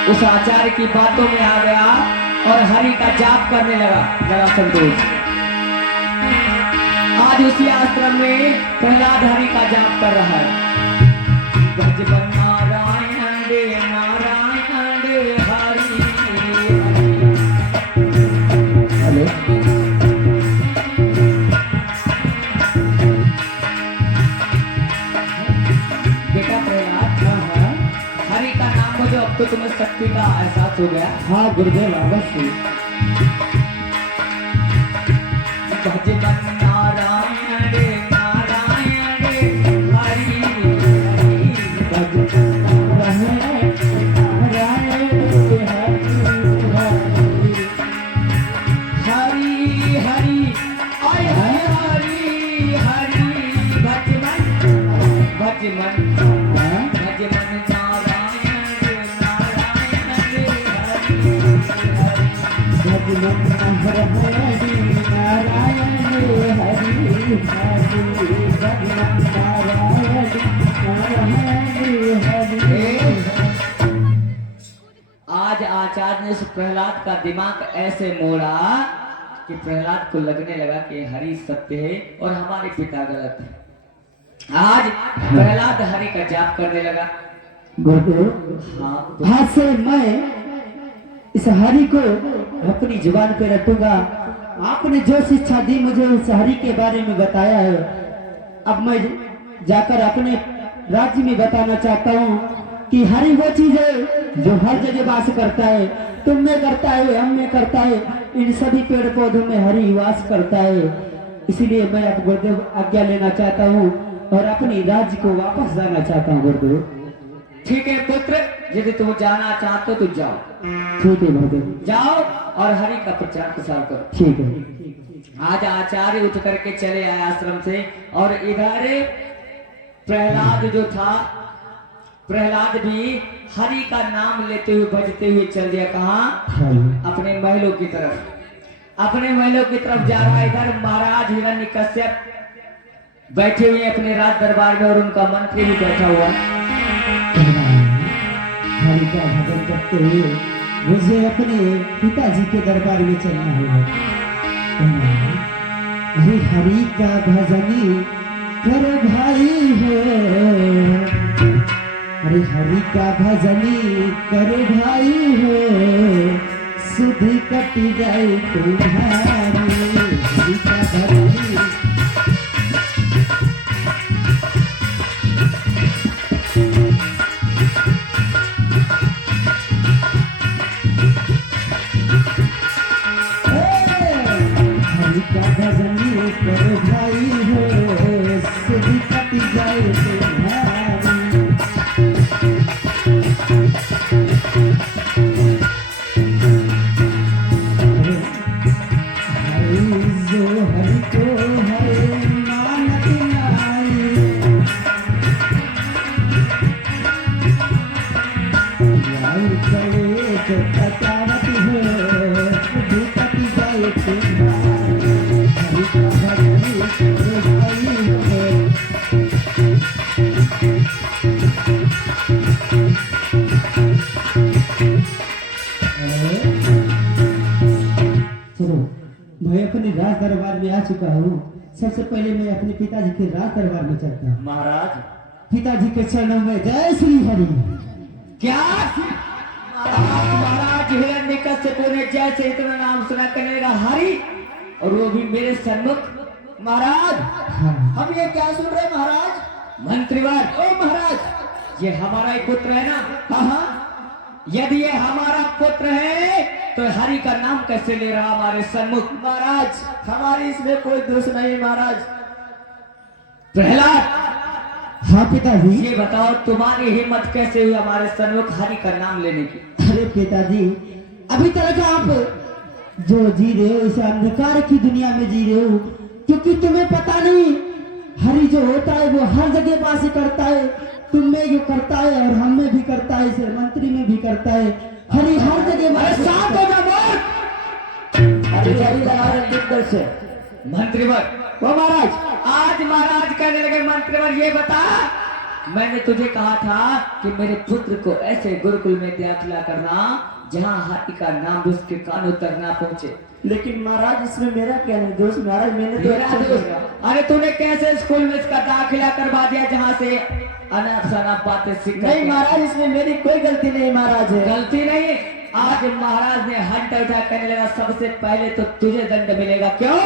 उस आचार्य की बातों में आ गया और हरि का जाप करने लगा। जरा संतोष, आज उसी आश्रम में प्रहलाद हरि का जाप कर रहा है। भजबन नारायण रे नारायण रे हरि। हेलो बेटा प्रहलाद, हरि का नाम हो जो अब तो तुम्हें शक्ति का एहसास हो गया। हाँ गुरुदेव अवश्य। भजबन नारायण रे नारायण रे हरि हरि। हरि हरि आय हरि हरि। भजमन भजमन भजमन नारायण रे नारायण रे हरि हरि। आज आचार्य ने उस प्रहलाद का दिमाग ऐसे मोड़ा कि प्रहलाद को लगने लगा कि हरि सत्य है और हमारे पिता गलत है। आज प्रहलाद हरि का जाप करने लगा। गुरुदेव हाँ आज से मैं इस हरि को अपनी जुबान पे रखूंगा। आपने जो शिक्षा दी मुझे उस हरि के बारे में बताया है, अब मैं जाकर अपने राज्य में बताना चाहता हूँ कि हरि वो चीज है जो हर जगह वास करता है। तुम में करता है, हम में करता है, इन सभी पेड़ पौधों में हरि वास करता है। इसीलिए मैं अब गुरुदेव आज्ञा लेना चाहता हूँ और अपनी राज्य को वापस जाना चाहता हूँ गुरुदेव। ठीक है पुत्र, यदि तुम जाना चाहते हो तो जाओ। ठीक है गुरुदेव, जाओ और हरि का प्रचार प्रसार करो। ठीक है। आज आचार्य उठ करके चले आए आश्रम से और इधर प्रहलाद जो था, प्रहलाद भी हरि का नाम लेते हुए भजते हुए चल दिया। कहाँ? अपने महलों की तरफ। अपने महलों की तरफ जा रहा है। इधर महाराज हिरण्यकश्यप बैठे हुए अपने राज दरबार में और उनका मंत्री भी बैठा हुआ। हरि का भजन करते हुए मुझे अपने पिताजी के दरबार में चलना होगा। अरे हरि का भजनी कर भाई हो, अरे हरि का भजनी कर भाई हो, सुधि कट जाए तुम्हारी। हरि का भजनी करो भाई हो, सुधि कट जाए तुम्हारी। हरि जो हरि को है मानत नाई, यार चले तो पचावत हो, सुधि कट जाए तुम्हारी। हरि का भजनी करो भाई हो। चलो मैं अपने राज दरबार में आ चुका हूँ। सबसे पहले मैं अपने पिताजी के राज दरबार में चलता हूँ। महाराज पिताजी के चरणों में जय श्री हरि। क्या? महाराज हिरण्यकश्यप ने जैसे इतना नाम सुना करने लगा हरि, और वो भी मेरे सन्मुख। महाराज हम ये क्या सुन रहे हैं महाराज? मंत्रीवर, ओ महाराज ये हमारा ही पुत्र है ना? हाँ, यदि ये हमारा पुत्र है तो हरि का नाम कैसे ले रहा हमारे सन्मुख? महाराज हमारी इसमें कोई दोष नहीं महाराज। प्रहलाद, हाँ पिताजी। ये बताओ तुम्हारी हिम्मत कैसे हुई हमारे सन्मुख हरि का नाम लेने की? अरे पिताजी अभी तक आप जो जी रहे हो इस अंधकार की दुनिया में जी रहे हो, क्योंकि तुम्हें पता नहीं हरि जो होता है वो हर जगह वास करता है। तुम में जो करता है और हम में भी करता है, इस मंत्री में भी करता है। हरि हर जगह वास शांत हो जा से मंत्रीवर। वो महाराज, आज महाराज कहने लगे मंत्रीवर ये बता, मैंने तुझे कहा था कि मेरे पुत्र को ऐसे गुरुकुल में दाखिला करना जहाँ हरि का नाम उसके कानों तक ना पहुँचे। लेकिन महाराज इसमें मेरा क्या नहीं दोस्त महाराज, मैंने तो तेरा अच्छा दोस्त, किया। अरे तूने कैसे स्कूल में इसका दाखिला करवा दिया जहाँ से अनाप शनाप बातें सीख नहीं महाराज, इसमें मेरी कोई गलती नहीं महाराज है। गलती नहीं है। आज महाराज ने हंट उठा करने लगा, सबसे पहले तो तुझे दंड मिलेगा। क्यों?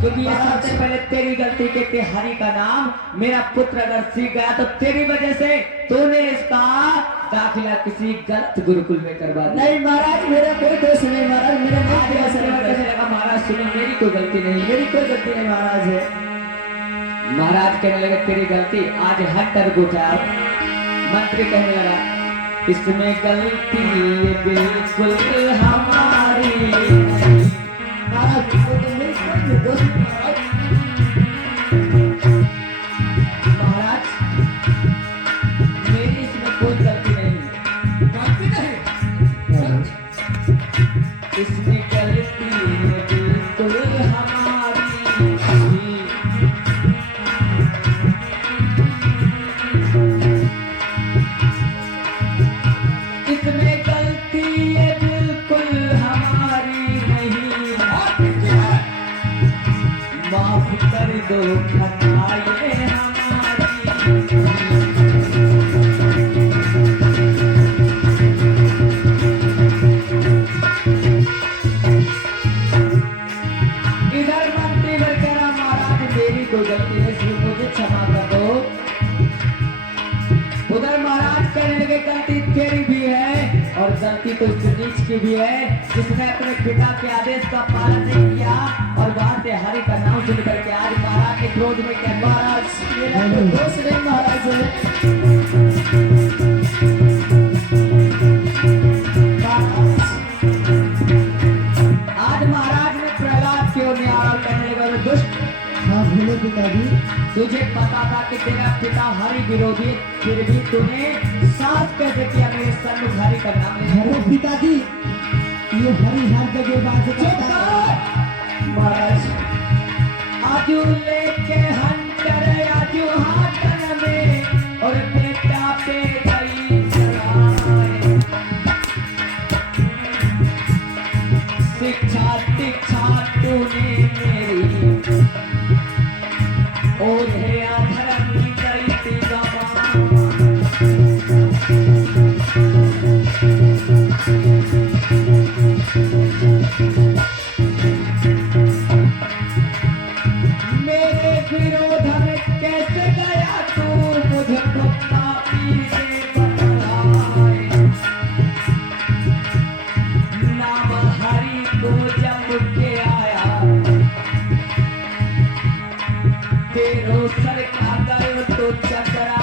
क्योंकि ये सबसे पहले तेरी गलती के कि हरि का नाम मेरा पुत्र अगर सीख गया तो तेरी वजह से तूने इसका दाखिला किसी गलत गुरुकुल में करवा दिया। नहीं महाराज, मेरा कोई दोष नहीं महाराज, मेरा आज नहीं ऐसा कहने लगा, महाराज सुनो मेरी कोई गलती नहीं, मेरी कोई गलती नहीं महाराज है। महाराज कहने लगे तेरी गलती। आज हंटर को उठा, मंत्री कहने लगा इसमें गलती ये बिल्कुल हमारी नहीं। महाराज वो तो मेरी कोई दोस्त नहीं महाराज। महाराज मेरी इसमें कोई गलती नहीं, इसमें गलती ये बिल्कुल हमारी नहीं। इसमें गलती ये बिल्कुल हमारी नहीं, माफ कर दो खताएं हमारी। इधर मंत्री वर कह रहा महाराज मेरी कोई गलती नहीं, इसलिए मुझे क्षमा कर दो। उधर महाराज कहने लगे गलती तेरी भी है और गलती तो इस नीच की भी है जिसने अपने पिता के आदेश का पालन नहीं किया और वहां से हरि का नाम सुन करके आज महाराज के क्रोध में क्या महाराज मेरा कोई दोष नहीं महाराज है। आज महाराज ने प्रहलाद क्यों नहीं आया और कहने लगा "अरे दुष्ट, हाँ बोले पिताजी। तुझे पता था कि तेरा पिता हरि विरोधी, फिर भी तूने साथ कैसे किया मेरे सन्मुख हरि का नाम लेने अरे पिताजी, ये हरी हर जगह बात करता है। महाराज आजू लेके हंटर आजू हाथन में और बेटा पे गई चढ़ाए। शिक्षा दीक्षा तूने मेरी और है अधर्म की गई गवा। मेरे विरोध में कैसे गया तू मुझको पापी से बतलाए। नाम हरि को जब के आया तेरो सर का गयो तो चकरा।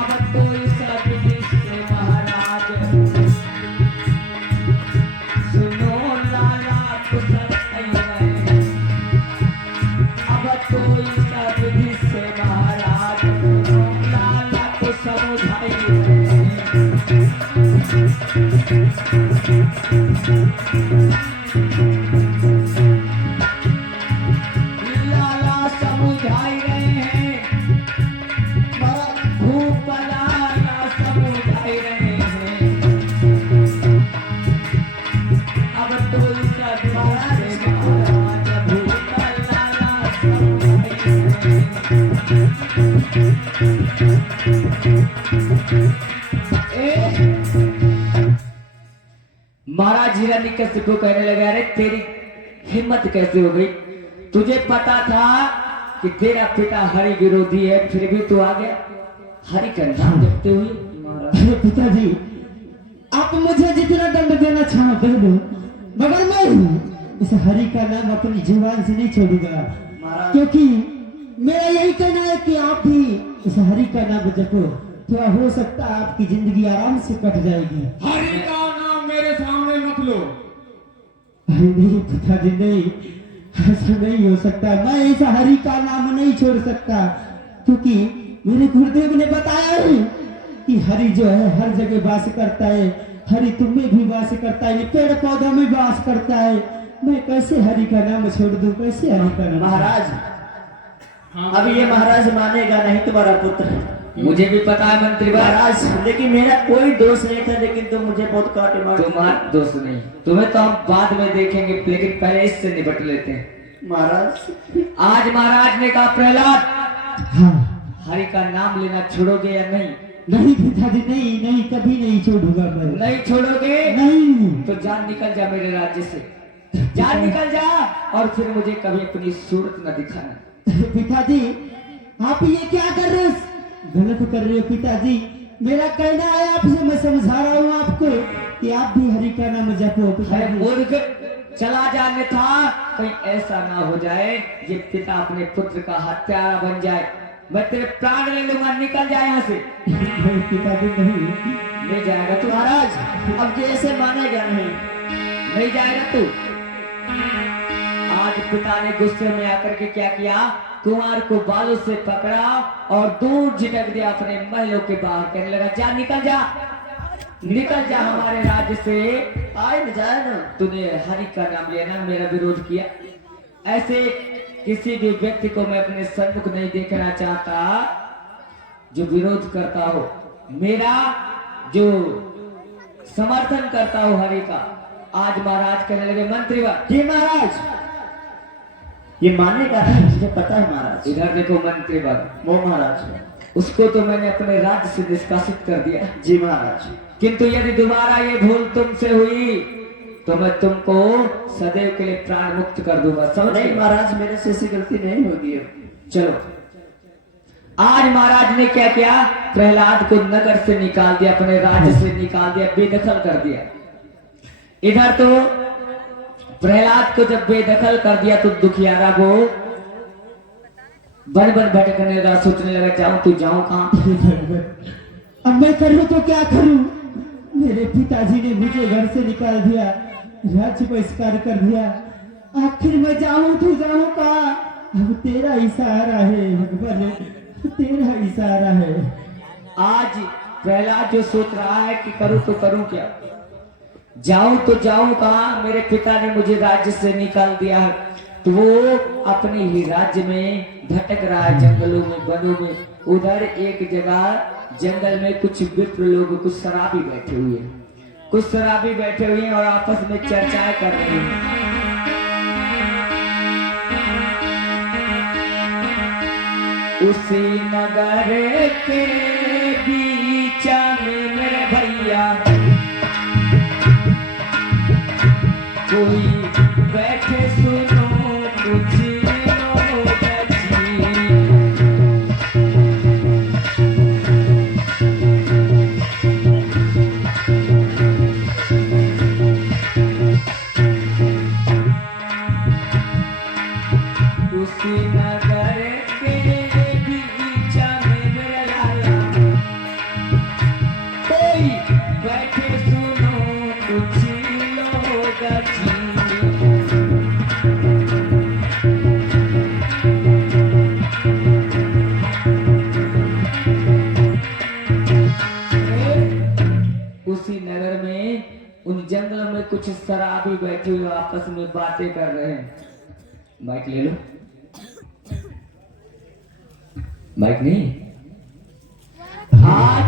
अब तो इस विधि से महाराज सुनो लाला कुशल है। अब तो इस विधि से महाराज सुनो लाला कुशल है। लाला समुझाई रहे हैं, भूप लाला समुझाई रहे हैं। अब तो इस विधि से महाराज भूप लाला समुझाई रहे हैं। महाराज हिरण्यकशिपु को कहने लगा अरे तेरी हिम्मत कैसे हो गई? तुझे पता था कि तेरा पिता हरि विरोधी है, फिर भी तू आ गया हरि का नाम जपते हुए। महाराज अरे पिताजी, आप मुझे जितना दंड देना चाहो दे दो, मगर मैं इस हरि का नाम अपनी जुबान से नहीं छोड़ूंगा। क्योंकि मेरा यही कहना है कि आप भी इस हरि का नाम जपो, तो हो सकता है आपकी जिंदगी आराम से कट जाएगी। हरि का नाम मेरे सामने मत लो। अरे नहीं पिताजी नहीं, ऐसा नहीं हो सकता। मैं ऐसा हरि का नाम नहीं छोड़ सकता, क्योंकि मेरे गुरुदेव ने बताया है कि हरि जो है हर जगह वास करता है। हरि तुम में भी वास करता है, पेड़ पौधों में वास करता है। मैं कैसे हरि का नाम छोड़ दूं? कैसे हरि का नाम? महाराज अब ये महाराज मानेगा नहीं तुम्हारा पुत्र। मुझे भी पता है मंत्री बाबा, महाराज लेकिन मेरा कोई दोष नहीं था, लेकिन तुम मुझे बहुत काटे मार। तुम्हारा दोस्त नहीं, तुम्हें तो हम बाद में देखेंगे, लेकिन पहले इससे निपट लेते हैं। महाराज आज महाराज ने कहा प्रहलाद हाँ हरि का नाम लेना छोड़ोगे या नहीं? नहीं पिताजी, नहीं नहीं, कभी नहीं छोड़ूंगा मैं। नहीं छोड़ोगे नहीं। तो जान निकल जा मेरे राज्य से, जान निकल जा, और फिर मुझे कभी अपनी सूरत न दिखाना। पिताजी आप ये क्या कर रहे हो? गलत कर रहे हो पिताजी। मेरा कहना है आपसे, मैं समझा रहा हूँ आपको कि आप भी हरि का नाम जपो है पिताजी। मूर्ख, चला जाने था, कहीं ऐसा ना हो जाए ये पिता अपने पुत्र का हत्यारा बन जाए, मैं तेरे प्राण ले लूंगा, निकल जाए यहाँ से। नहीं पिताजी नहीं। नहीं जाएगा तू, महाराज अब जैसे मानेगा नहीं। नहीं जाएगा तू। आज पिता ने गुस्से में आकर के क्या किया, कुमार को बालों से पकड़ा और दूर झिटक दिया अपने महलों के बाहर, कहने लगा जा निकल जा, निकल जा हमारे राज्य से। आए न जाए ना। तूने हरि का नाम लिया ना, मेरा विरोध किया। ऐसे किसी भी व्यक्ति को मैं अपने सन्मुख नहीं देखना चाहता जो विरोध करता हो, मेरा जो समर्थन करता हो हरि का। आज महाराज कहने लगे मंत्री जी महाराज ये मानेगा नहीं, मुझे पता है महाराज। इधर देखो मंत्री बाबू, वो महाराज उसको तो मैंने अपने राज्य से निष्कासित कर दिया, जी महाराज। किंतु यदि दोबारा ये भूल तुमसे हुई तो मैं तुमको सदैव के लिए प्राण मुक्त कर दूंगा, समझ नहीं गए? महाराज मेरे से ऐसी गलती नहीं होगी अब। चलो, आज महाराज ने क्या किया, प्रहलाद को नगर से निकाल दिया, अपने राज्य से निकाल दिया, बेदखल कर दिया। इधर तो प्रहलाद को जब बेदखल कर दिया तो दुखियारा वो बन बन भटकने लगा, सोचने लगा जाऊं तो जाऊं कहां। अब मैं करूँ तो क्या करूँ? मेरे पिताजी ने मुझे घर से निकाल दिया, राज्य बहिष्कार कर दिया, आखिर मैं जाऊं तो जाऊं कहाँ? अब तेरा ही सहारा है भगवान, तेरा ही सहारा है। आज प्रहलाद जो सोच रहा है कि करूं तो करूं क्या, जाऊं तो जाऊं कहां, मेरे पिता ने मुझे राज्य से निकाल दिया है, तो वो अपने ही राज्य में भटक रहा है, जंगलों में, वनों में। उधर एक जगह जंगल में कुछ विप्र लोग, कुछ शराबी बैठे हुए हैं, कुछ शराबी बैठे हुए हैं और आपस में चर्चाएं कर रहे हैं। उसी नगर के बीच में मेरे भैया कोई बैठे सुनो कुछ उसी नगर के बीच में मेरे लाला कोई बैठे सुनो कुछ लोग जी। उसी नगर में उन जंगलों में कुछ शराबी बैठे हुए आपस में बातें कर रहे हैं। माइक ले लो, माइक नहीं। आज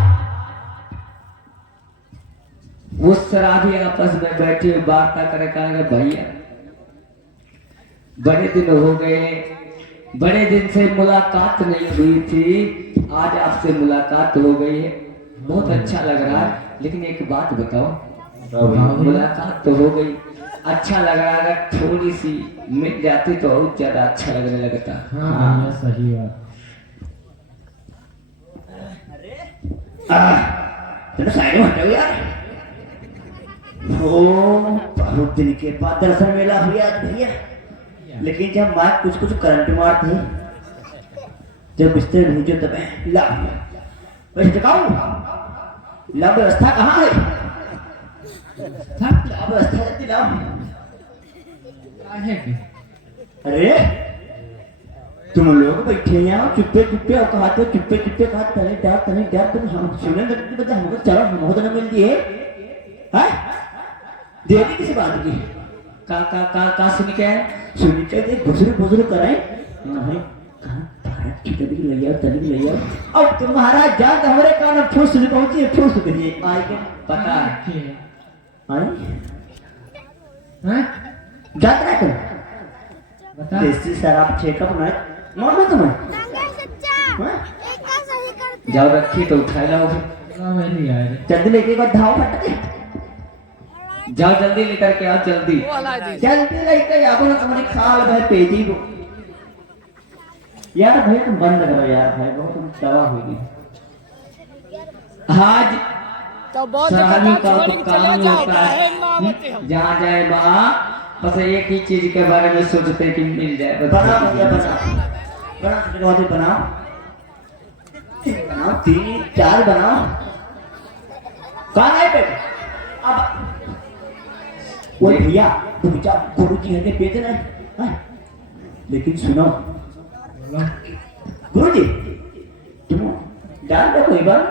वो शराबी आपस में बैठे हुए वार्ता करे, कहेंगे भैया बड़े दिन हो गए, बड़े दिन से मुलाकात नहीं हुई थी, आज आपसे मुलाकात हो गई है, बहुत अच्छा लग रहा है। लेकिन एक बात बताओ, मुलाकात तो हो गई, अच्छा लग रहा है, अगर थोड़ी सी मिल जाती तो बहुत ज्यादा अच्छा लगने लगता। हाँ सही है। चलो साइड में हटो यार। ओ बहुत दिन के बाद दर्शन मेला हुआ आज भैया, लेकिन जब मार कुछ कुछ करंट मारते जब बिस्तर नहीं जो तब ला वैसे दिखाऊं ला व्यवस्था कहाँ है? ला व्यवस्था जल्दी लाओ। अरे तुम लोग बैठे यहाँ चुप्पे चुप्पे और कहा तो चुप्पे चुप्पे कहा तने डर तुम हम सुनने लगते बता हमको चलो बहुत न मिल दिए हैं दे दी किसी बात की का सुन के आए? सुनी चाहिए बुजुर्ग बुजुर्ग कराए नहीं कहाँ तनिक ले आओ। अब तुम्हारा जान हमारे कान में फूस नहीं पहुंची है, फूस करिए आई के पता है आई हाँ जात रहा तुम बता देसी शराब चेकअप ना मार दो तुम्हें हाँ? जाओ रखी तो उठाए लाओ मैं नहीं आया रे। जल्दी लेके एक बार धाव फटके जाओ जल्दी लेकर के आओ जल्दी जल्दी लेके आओ ना तुम्हारी खाल भाई पेजी को यार भाई तुम बंद करो यार भाई बहुत तुम दवा होगी आज शराबी का तो काम होता है जहाँ जाए वहाँ बस एक ही चीज के बारे में सोचते हैं कि मिल जाए बस। बनाओ भैया बनाओ बनाओ बनाओ 3 4 बनाओ कहाँ है पे अब वो भैया तुम जा गुरु जी हमें बेच रहे हैं लेकिन सुनो गुरु जी तुम डाल दो कोई बात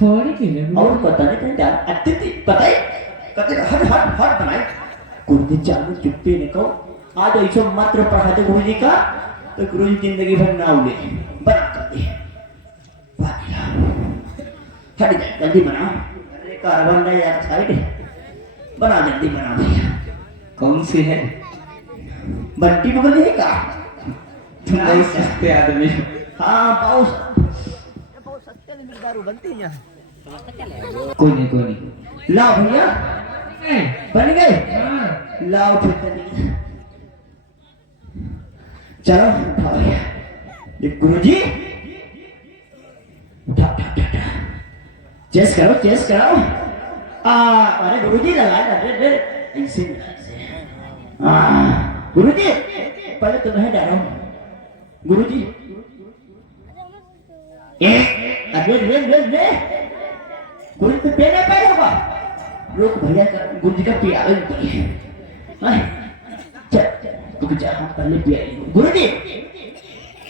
थोड़ी की ले और पता नहीं कहीं डाल अत्यधिक पता ही कहते हट बनाए गुरु जी चालू चुप्पी ने कहो आज ऐसा मात्र पढ़ाते गुरु जी का तो गुरु जी जिंदगी भर ना उड़े बना कर दे हट जाए जल्दी बनाओ अरे कारबन का यार साइड बना जल्दी बना भैया कौन सी है बंटी बगल है का तुम बहुत सस्ते आदमी हो। हाँ बहुत कोई नहीं लाओ भैया बन गए लाओ फिर तनी चलो उठाओ भैया ये गुरुजी उठा चेस करो अरे गुरुजी लगा दे ऐसे गुरुजी पहले तुम्हें डालो गुरुजी ले गुरुजी तो पेने पे होगा रुक भैया गुरुजी का पिया तुम जहाँ पहले पिया गुरुजी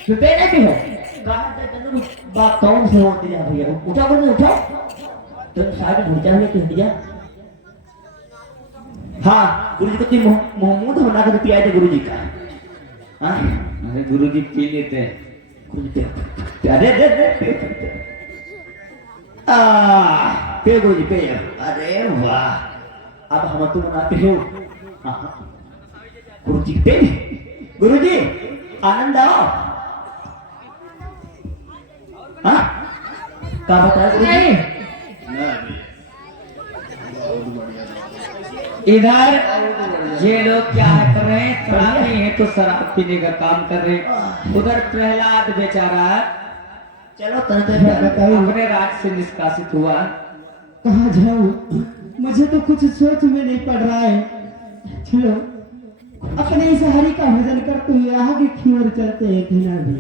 तो पेने पे हो बात कौन से होती है भैया उठा बोल उठाओ तुम साइड भूजा हुए तुम भैया हाँ गुरुजी को तुम मोहम्मद बना कर पिया थे गुरुजी का हाँ अरे गुरुजी पी लेते हैं पे गुरुजी पे अरे वाह अब हम तुम बनाते हो गुरुजी पे गुरुजी आनंद आओ हाँ क्या बताया गुरुजी इधर ये लोग क्या कर रहे हैं शराबी है तो शराब पीने का काम कर रहे हैं उधर प्रहलाद बेचारा चलो तने अपने राज से निष्कासित हुआ कहाँ जाऊँ मुझे तो कुछ सोच में नहीं पड़ रहा है चलो अपने इस हरि का भजन करते हुए आगे की ओर चलते हैं बिना भी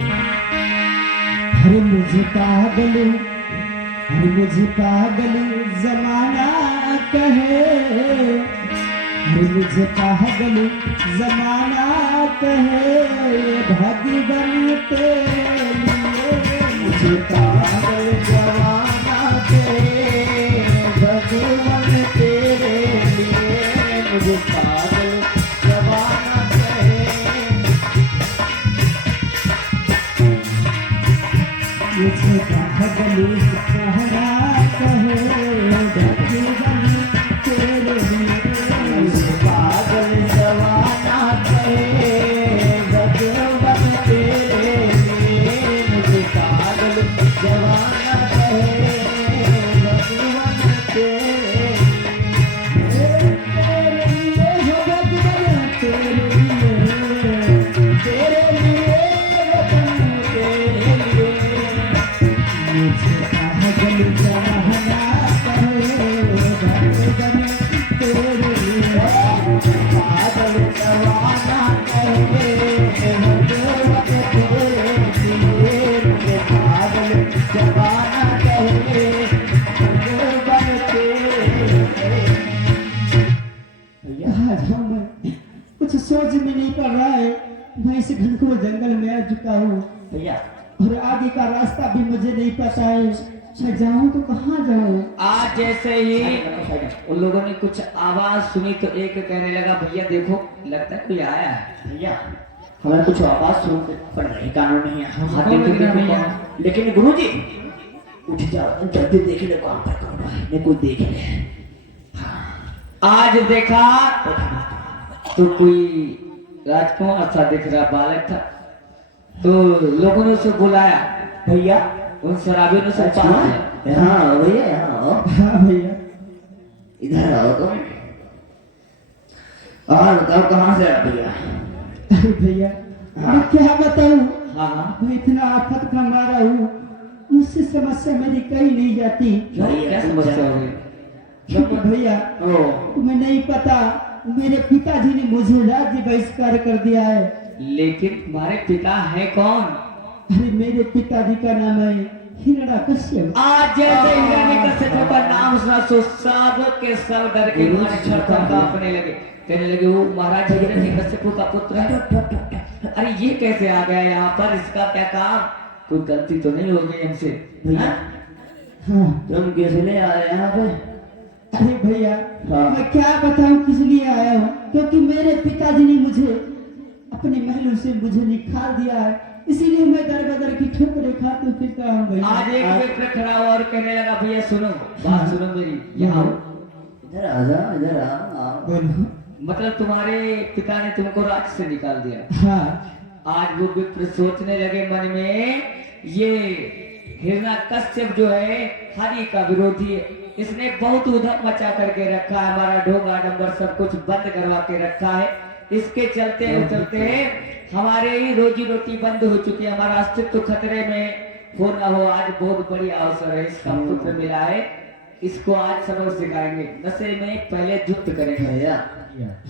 हरे मुझे पागल जमाना कहे मुझे पागल जमाना कहे भगवान तेरे मुझे पागल जमाना कहे भगवान तेरे लिए मुझे पागल जमाना कहे मुझे पागल कहना कहे भगवान तेरे लिए पागल जमाना कहे भगवान तेरे लिए मुझे पागल जमाना कहे भगवान तेरे लिए हो भगवान तेरे लिए वतन तेरे लिए मुझे पागल जमाना कहे भगवान तेरे लिए पागल जमाना कहे भगवान तेरे लिए मुझे पागल जमाना कहे भगवान तेरे यहाँ जाऊँ मैं कुछ सोच में नहीं पड़ रहा है मैं इस घनघोर जंगल में आ चुका हूँ भैया और आगे का रास्ता भी मुझे नहीं पता है मैं जाऊँ तो कहाँ जाऊँ आज जैसे ही उन लोगों ने कुछ आवाज सुनी तो एक कहने लगा भैया देखो लगता है कोई आया है भैया हमें कुछ आवाज सुन पड़ रही कानों में हाँ, हाथ कौन लग रहा है में भैया? लेकिन गुरुजी उठ जाओ, जल्दी देख ले कौन पर कौन है, ने कोई देख ले। आज देखा तो कोई राजकुमार सा दिख रहा बालक था, तो लोगों ने उसे बुलाया, भैया उन शराबियों ने उसे अच्छा, पाल दिया। यहाँ आओ भैया, यहाँ आओ, हाँ भैया। इधर आओ तुम। और बताओ कहाँ से आ भैया? अरे भैया हाँ। मैं क्या बताऊं, हाँ हाँ, मैं इतना आफत का मारा हूँ, मुझसे समस्या मेरी कहीं नहीं जाती। क्या समस्या हो गई? क्योंकि भैया ओ तुम्हें नहीं पता, मेरे पिताजी ने मुझे राज्य बहिष्कार कर दिया है। लेकिन तुम्हारे पिता है कौन? अरे मेरे पिताजी का नाम है हिरण्यकश्यप। आज जैसे हिरण्यकश्यप का नाम सुना तो सब के सब डर के मारे छर-छर कांपने लगे, कहने लगे वो महाराज हिरण्यकश्यप का पुत्र है। अरे ये कैसे आ गया यहाँ पर, इसका क्या काम? कोई गलती तो नहीं हो गई हमसे? भैया हाँ तुम किस लिए आए यहाँ पे? अरे भैया हाँ। मैं क्या बताऊं किस लिए आया हूँ, क्योंकि मेरे पिताजी ने मुझे अपने महलों से मुझे निकाल दिया है, इसीलिए मैं दर बदर की ठोकरें खाते फिरता हूँ भैया। आज एक मित्र खड़ा हुआ और कहने लगा भैया सुनो बात, सुनो मेरी, यहाँ आओ। इधर आ जा, इधर आओ। बोलो। मतलब तुम्हारे पिता ने तुमको राज्य से निकाल दिया। हाँ आज वो विप्र सोचने लगे मन में, ये हिरण्यकश्यप जो है हरि का विरोधी है, इसने बहुत उधम मचा करके रखा है, हमारा ढोंग आडंबर सब कुछ बंद करवा के रखा है, इसके चलते हमारे ही रोजी रोटी बंद हो चुकी है, हमारा अस्तित्व खतरे में हो ना हो। आज बहुत बड़ी अवसर है, इसका पुत्र मिला है, इसको आज सबक सिखाएंगे, नशे में पहले युद्ध करेंगे। भैया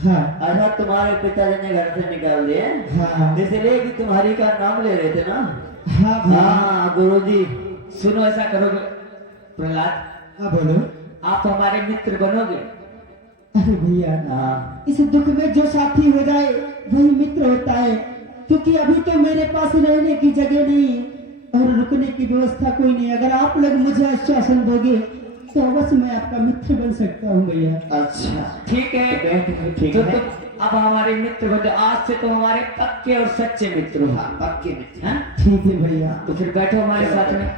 हाँ अच्छा तुम्हारे पिताजी ने घर से निकाल दिए, हाँ इसलिए कि तुम्हारी का नाम ले रहे थे ना? हाँ भैया। हाँ गुरुजी। सुनो ऐसा करोगे प्रहलाद, हाँ बोलो। आप हमारे मित्र बनोगे? अरे भैया हाँ इस दुख में जो साथी हो जाए वही मित्र होता है, क्योंकि अभी तो मेरे पास रहने की जगह नहीं और रुकने की व्यवस्था कोई नहीं। अगर आप लोग मुझे आश्वासन दोगे तो अवश्य मैं आपका मित्र बन सकता हूँ भैया। अच्छा ठीक है, ठीक तो है। तुम अब हमारे मित्र बन जाओ, आज से तुम हमारे पक्के और सच्चे मित्र हो। हाँ पक्के मित्र। हाँ? ठीक है भैया। तो फिर बैठो हमारे साथ में,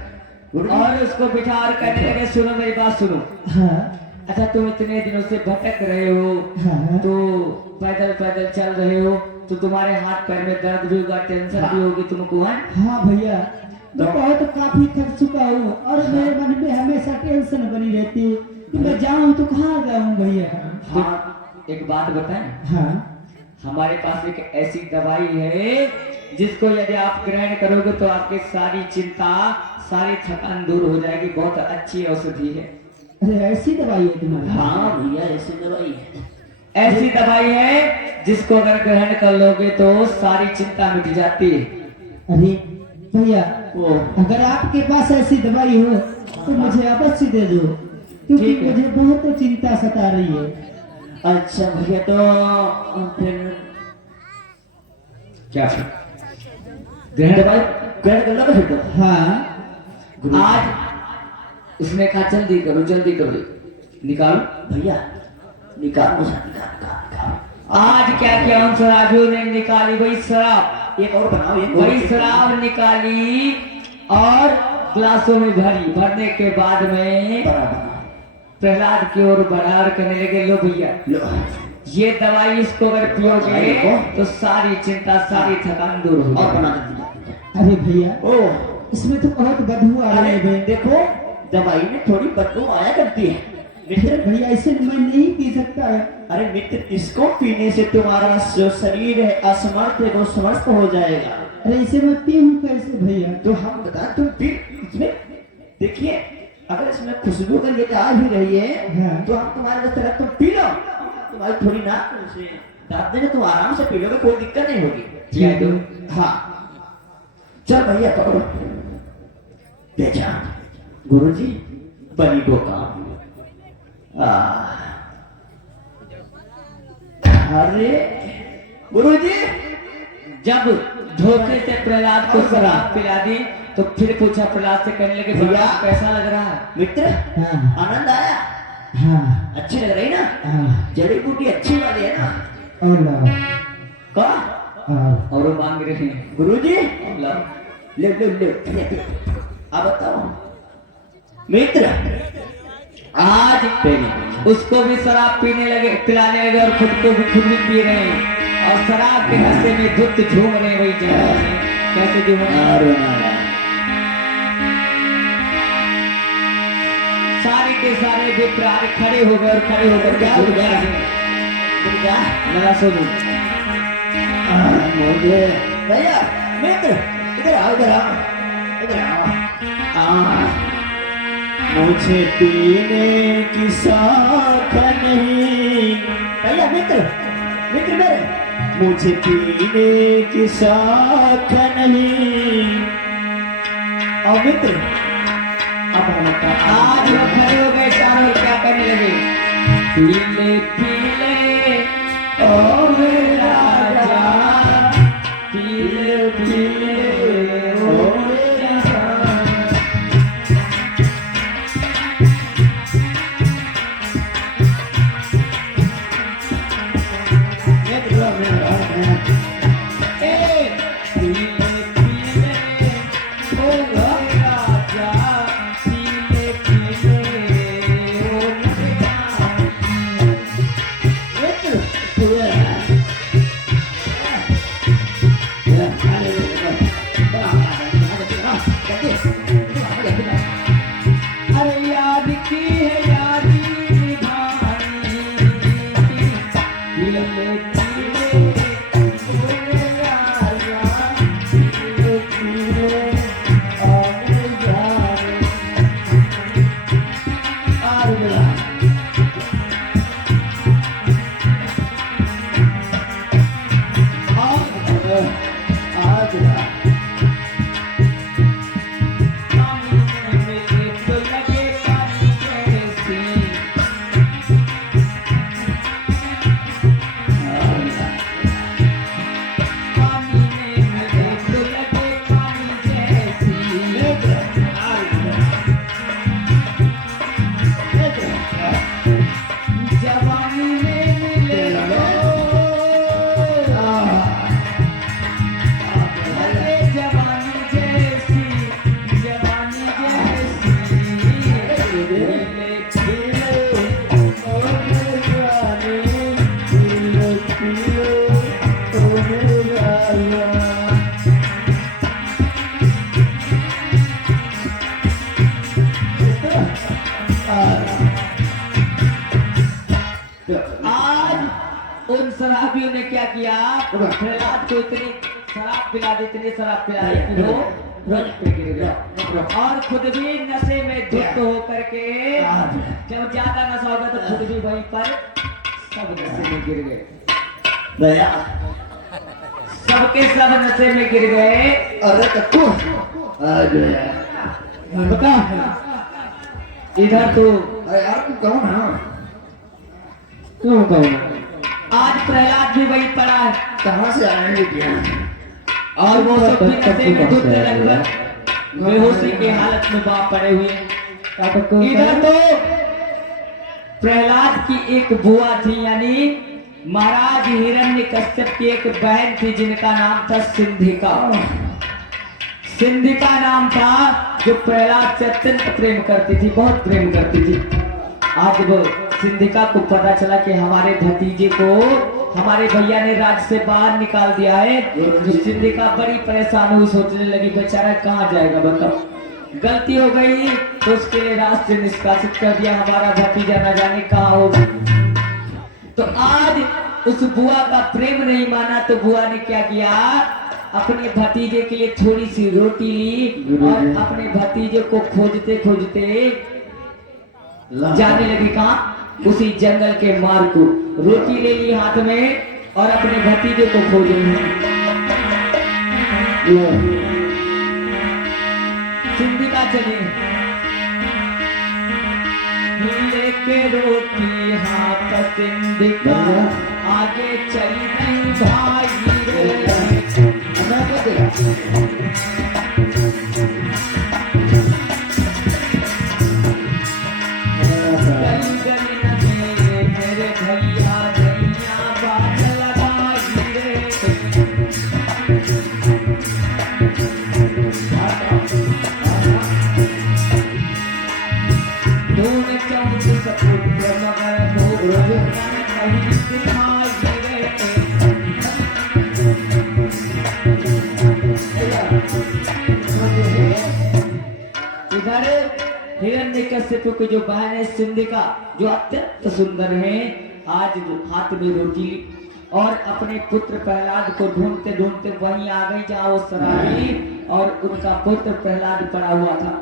गुरुजी। और उसको बिठा और कहने लगे सुनो मेरी बात सुनो। हाँ अच्छा तुम इतने दिनों से भटक रहे हो, हाँ तो पैदल पैदल चल रहे हो, तो तुम्हारे हाथ पैर में दर्द भी होगा, टेंशन भी होगी तुमको, है? हाँ भैया मैं बहुत काफी थक चुका हूँ और मेरे मन में हमेशा टेंशन बनी रहती है कि मैं जाऊँ तो कहाँ जाऊँ भैया। हाँ एक बात बताएं, हाँ हमारे पास एक ऐसी दवाई है जिसको यदि आप ग्रहण करोगे तो आपकी सारी चिंता सारी थकान दूर हो जाएगी, बहुत अच्छी औषधि है। अरे ऐसी दवाई है तुम्हारी? हाँ भैया ऐसी दवाई है। ऐसी दवाई है जिसको अगर ग्रहण कर लोगे तो सारी चिंता मिट जाती है। अरे भैया वो अगर आपके पास ऐसी दवाई हो तो मुझे अवश्य दे दो, क्योंकि ठीक है। मुझे बहुत चिंता सता रही है। अच्छा भैया तो फिर क्या ग्रहण दवाई ग्रहण कर लो फिर तो। हाँ आज उसने कहा जल्दी करो जल्दी करो, निकालो। भैया निकाल मुझे, निकाल। आज क्या किया उन शराबियों ने, निकाली वही शराब, एक और बनाओ, एक वही शराब निकाली और ग्लासों में भरी, भरने के बाद में प्रहलाद की ओर बढ़ा और कहने लगे लो भैया लो ये दवाई इसको अगर पियोगे देखो। तो सारी चिंता सारी थकान दूर हो और जाएगी। बना दीजिए। अरे भैया ओ इसमें तो बहुत बदबू आ रही है अरे भैया। देखो दवाई में थोड़ी बदबू आया करती है मित्र। भैया इसे मैं नहीं पी सकता है। अरे मित्र इसको पीने से तुम्हारा जो शरीर है असमर्थ है वो समर्थ हो जाएगा। अरे इसे मैं पीऊँ कैसे भैया? तो हम बता तुम फिर इसमें देखिए अगर इसमें खुशबू का लेकर आ भी रही है हाँ। तो हम तुम्हारे तरह तुम पी लो, तुम्हारी थोड़ी नाक से दांत देंगे, तुम आराम से पी लोगे, कोई दिक्कत नहीं होगी। ठीक है। हाँ चल भैया पकड़ो पहचान गुरुजी बनी को काम। अरे गुरुजी जब धोखे से प्रहलाद को शराब पिला दी तो फिर पूछा प्रहलाद से, कहने लगे भैया कैसा लग रहा है? मित्र हाँ आनंद आया? हाँ अच्छी लग रही ना? हाँ जड़ी बूटी अच्छी वाली है ना? और लाओ। कौन? और वो मांग रहे हैं गुरुजी ला। ले ले ले ले। अब बताओ मित्र, आज उसको भी शराब पीने लगे, पिलाने लगे और खुद को भी खुद भी पी रहे हैं और शराब के नशे में धुत झूम रहे हैं। वही जगह में कैसे झूम रहे हैं? सारे के सारे विप्रार खड़े हो गए और खड़े होकर क्या हो गया? क्या मेरा सुनो मुझे भैया मित्र इधर आओ इधर आओ इधर आओ। मुझे पीने की साख नहीं भैया मित्र मित्र मेरे, मुझे पीने की साख नहीं। और मित्र अब हम आज वो खड़े हो गए चारों, क्या करने लगे? पीले पीले ओ मेरा राजा, पीले पीले ओ मेरा राजा। उन शराबियों ने क्या किया? प्रहलाद को इतनी शराब पिला दी, इतनी शराब पिला दी कि वो रोड पे गिर गया और खुद भी नशे में धुत होकर के जब ज्यादा नशा होगा तो खुद भी वहीं पर सब नशे में गिर गए। भैया सबके सब नशे में गिर गए। अरे कक्कू बता इधर तो अरे यार तू कौन है? क्यों कहूँ? आज प्रहलाद भी वही पड़ा है कहाँ से आएंगे क्या? और वो सब भी नशे में धुत लगभग बेहोशी के हालत में बाप पड़े हुए हैं। इधर तो प्रहलाद की एक बुआ थी, यानी महाराज हिरण्यकश्यप की एक बहन थी जिनका नाम था सिंधिका। सिंधिका नाम था, जो प्रहलाद से अत्यंत प्रेम करती थी, बहुत प्रेम करती थी। आज वो सिंधिका को पता चला कि हमारे भतीजे को हमारे भैया ने राज्य से बाहर निकाल दिया है, तो सिंधिका बड़ी परेशान हुई, सोचने लगी बेचारा कहाँ जाएगा बताओ। गलती हो गई तो उसके लिए राज से निष्कासित कर दिया, हमारा भतीजा न जाने कहाँ होगा। तो आज उस बुआ का प्रेम नहीं माना तो बुआ ने क्या किया? अपने भतीजे के लिए थोड़ी सी रोटी ली और अपने भतीजे को खोजते खोजते जाने लगी कहाँ? उसी जंगल के मार्ग को। रोटी ले ली हाथ में और अपने भतीजे को खोज रही है। सिंधिका चली लेके रोटी हाथ, सिंधिका आगे चली नहीं भाई इधर हिरण्यकश्यप की जो बहन है सिंधिका, जो अत्यंत सुंदर है, आज हाथ में रोटी और अपने पुत्र प्रहलाद को ढूंढते ढूंढते वहीं आ गई जहाँ वो शराबी और उनका पुत्र प्रहलाद पड़ा हुआ था।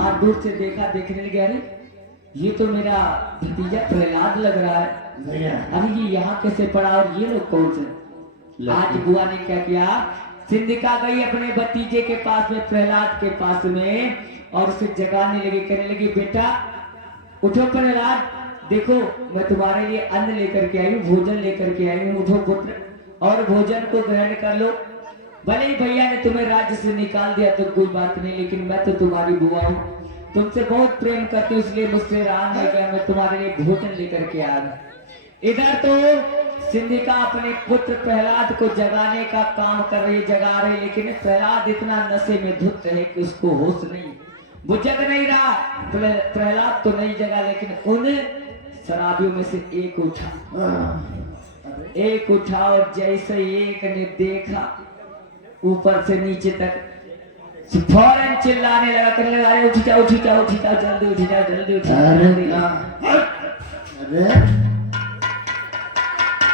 आज दूर से देखा, देखने लगे, अरे ये तो मेरा भतीजा प्रहलाद लग रहा है, अरे ये यहाँ कैसे पड़ा और ये लोग कौन से। आज बुआ ने क्या किया, सिंधिका गई अपने भतीजे के पास में, प्रहलाद के पास में, और उसे जगाने लगी, कहने लगी बेटा उठो प्रहलाद, देखो मैं तुम्हारे लिए अन्न लेकर के आई हूँ, भोजन लेकर के आई हूँ, उठो पुत्र और भोजन को ग्रहण कर लो। भले ही भैया ने तुम्हें राज्य से निकाल दिया तो कोई बात नहीं, लेकिन मैं तो तुम्हारी बुआ हूँ, तुमसे बहुत प्रेम करती हूँ, इसलिए मुझसे रहा नहीं गया, मैं तुम्हारे लिए भोजन लेकर के आ गई। इधर तो सिंधिका अपने पुत्र प्रहलाद को जगाने का काम कर रही, जगा रही, लेकिन प्रहलाद इतना नशे में धुत है कि उसको होश नहीं, वो जग नहीं रहा। प्रहलाद तो नहीं जगा, लेकिन उन शराबियों में से एक उठा और जैसे एक ने देखा ऊपर से नीचे तक फौरन चिल्लाने लगा, कहने लगा अरे उठ जाओ उठ जाओ उठ जाओ, जल्दी उठ जाओ जल्दी उठ जाओ जल्दी,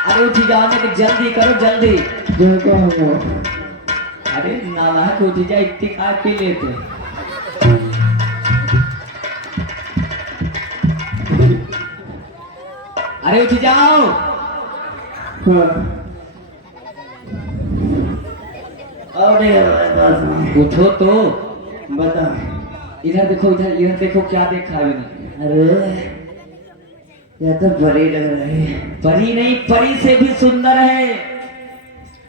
अरे उठ जाओ ना, जल्दी करो जल्दी। अरे नालायक उठ जाए, इतनी खा पी लेते। अरे उठ जाओ। उठो तो बता। इधर देखो, इधर देखो क्या देखा है मैंने। अरे यह तो परी लग रही है। परी नहीं, परी से भी सुंदर है।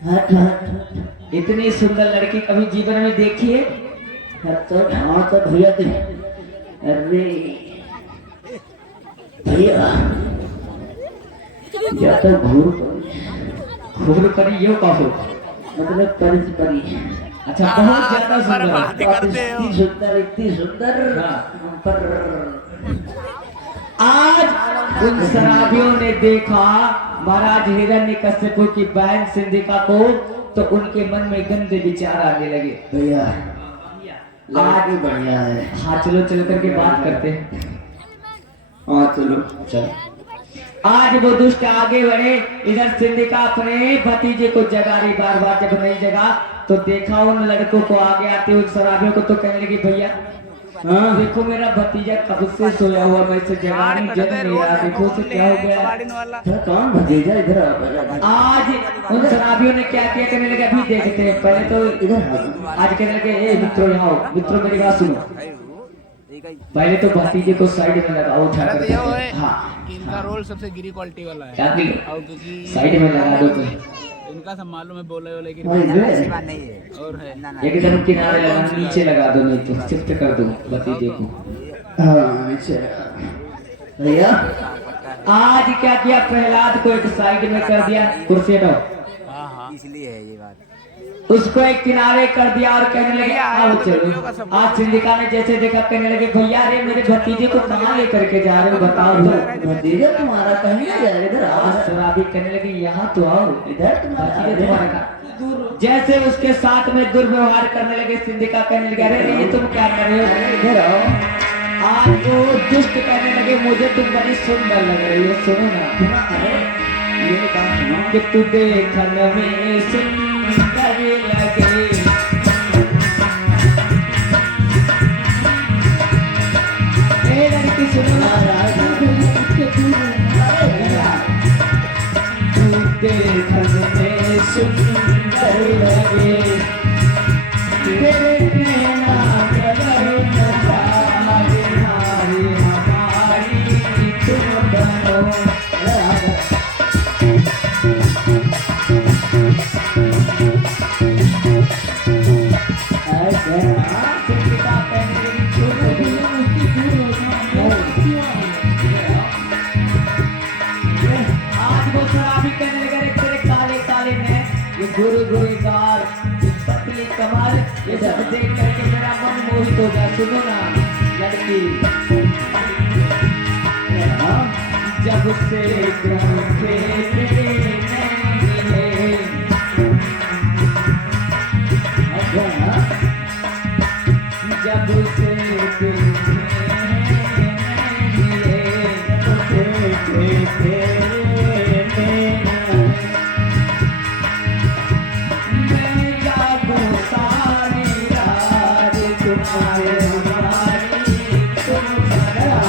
हट हट हट। इतनी सुंदर लड़की कभी जीवन में देखी है? तो हाँ तो भैया तो, अरे भैया या तो घूर परी, ये कहो मतलब परी से परी। अच्छा, बहुत ज्यादा सुंदर, इतनी सुंदर हाँ। पर आज उन शराबियों ने देखा महाराज हिरण्यकश्यप की बहन सिंधिका को, तो उनके मन में गंदे विचार आने लगे। भैया आज बढ़िया है। हाँ चलो चल करके बात करते हैं। हाँ चलो चल। आज वो दुष्ट आगे बढ़े, इधर सिंधिका अपने भतीजे को जगा रही, बार बार जब नहीं जगा तो देखा उन लड़कों को आगे आते हुए शराबियों को, तो कहने लगी भैया हाँ देखो मेरा भतीजा कब से सोया हुआ, मैं इसे जगा नहीं, जग नहीं रहा, देखो उसे क्या हो गया। कौन भतीजा इधर? आज उन शराबियों ने क्या किया, कहने लगे अभी देखते हैं। पहले तो इधर आज कहने लगे ए मित्रों यहाँ आओ, मित्रों मेरी बात सुनो। पहले तो भतीजे को साइड में लगाओ, उठा कर हाँ इनका रोल सबसे गिरी क्वालिटी वाला है, क्या भी और क्योंकि साइड में लगा दो तो इनका सब मालूम है बोले लेकिन नहीं और है एकदम किनारे लगा, नीचे लगा दो, नहीं तो शिफ्ट कर दो भतीजे को। भैया आज क्या किया, प्रहलाद को एक साइड में कर दिया, कुर्सी हटाओ, हाँ हाँ इसलिए है ये बात। उसको एक किनारे कर दिया और कहने लगे आओ चलो। आज सिंधिका ने जैसे देखा, कहने लगे भैया अरे मेरे भतीजे को कहाँ लेकर के जा रहे हो बताओ तो। भतीजा तुम्हारा कहीं नहीं जाएगा, इधर आज शराबी कहने लगे यहाँ तो आओ, इधर भतीजे तुम्हारा कहाँ। जैसे उसके साथ में दुर्व्यवहार करने लगे, सिंधिका कहने लगे अरे ये तुम क्या कर रहे हो, इधर आओ। आज वो दुष्ट कहने लगे मुझे तुम बड़ी सुंदर लग रही हो, सुनो ना ये बात सुनो कि तू देखने में सुंदर लगे, ए लड़की सुनो ना, तू देखने में सुंदर लगे, तेरे नैना कलर नजारे हमारी तुम बनो। आज वो शराबी कहने लगे तेरे काले काले में ये गोरे गोरे गाल, ये पतली कमर, ये सब देख करके मेरा मन मोहित हो गया। सुनो ना लड़की, जब से तुमसे मिले जब से तुमसे मिले मैं जागूं सारी रात तुम्हारे हमारी तुम्हारा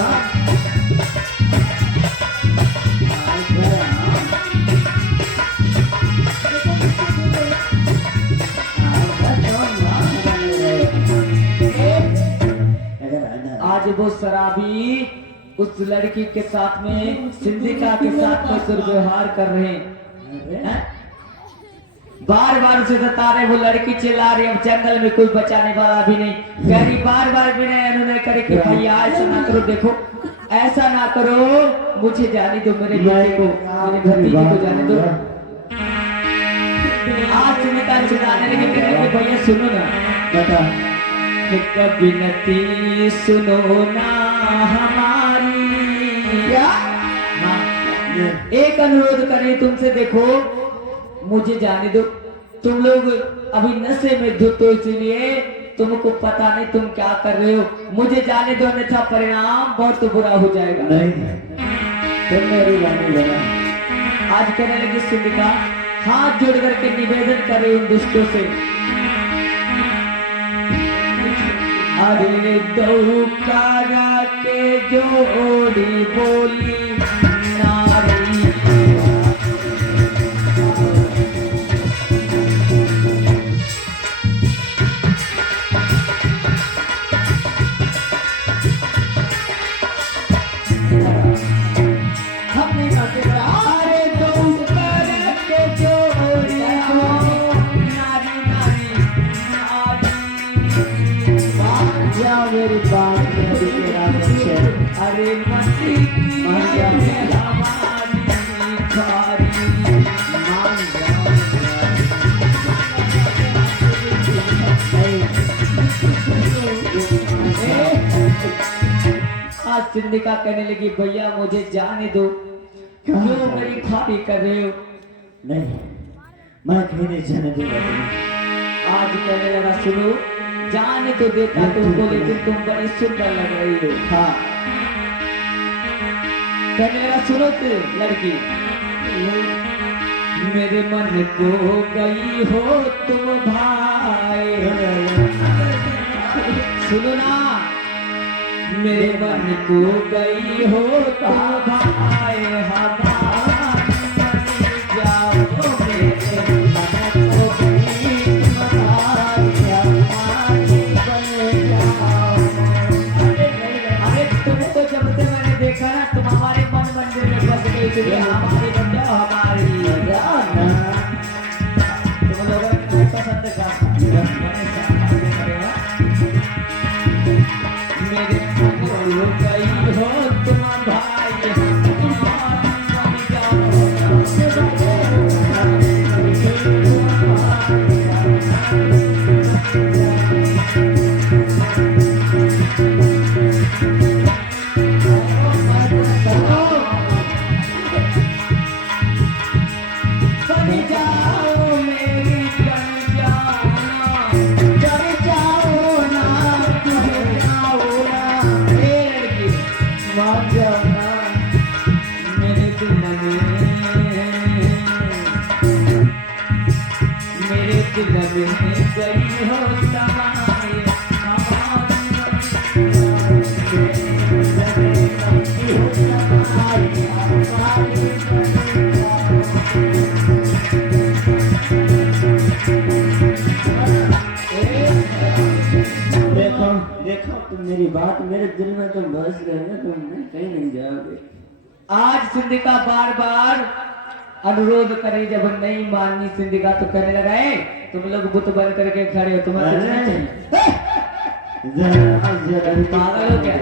आज वो शराबी उस लड़की के साथ में सिंधिका के साथ में दुर्व्यवहार कर रहे हैं बार बार उसे बता रहे वो लड़की चिल्ला रही अब जंगल में कोई बचाने वाला भी नहीं कह रही बार बार विनय अनुनय करे कि भैया ऐसा ना करो देखो ऐसा ना करो मुझे जाने दो मेरे बेटे को मेरे भतीजे को जाने दो आज सुनीता चिल्लाने लगी कहने लगी भैया सुनो ना बता एक विनती सुनो ना हमारी क्या हाँ, एक अनुरोध करें तुमसे देखो मुझे जाने दो तुम लोग अभी नशे में धुत हो इसलिए तुमको पता नहीं तुम क्या कर रहे हो मुझे जाने दो अन्यथा परिणाम बहुत बुरा हो जाएगा नहीं तुम मेरी रानी बना आज कहने लगी सिंधिका हाथ जोड़ करके निवेदन करे उन दुष्टों से अरे दौकारा के जोड़ी बोली नारी हमने अरे दौकारा के जोड़ी नारी नारी जाओ मेरी बात मेरी तेरा बच्चे अरे मस्ती मान जा हमारी खारी मान जाओ आज सिंधिका कहने लगी भैया मुझे जाने दो क्यों मेरी खारी कर रहे हो नहीं मैं कहीं नहीं जाने दूंगा आज कहने लगा सुनो जाने तो देता तुमको लेकिन तुम बड़ी सुंदर लग रही हो हाँ कहने लगा सुनो तो लड़की मेरे मन को गई हो तुम भाई सुनो ना मेरे मन को गई हो तुम भाई हमारा जाओ मेरे मन को गई तुम भाई अरे तुमको जब से मैंने देखा ना तुम हमारे मन मंदिर में बस गई इसलिए हमारी बन जाओ हमारी तुम लोगों को पसंद का मेरे मन को गई हो तुम भाई मेरे दिल में गई हो समाए देखो देखो तुम मेरी बात मेरे दिल में तो बस गए तुम कहीं नहीं जाओगे आज सिंधिका बार बार अनुरोध करे जब नहीं मानी सिंधिका तो कहने लगा है तुम लोग बुत बन करके खड़े हो तुम्हें कुछ नहीं चाहिए पागल हो क्या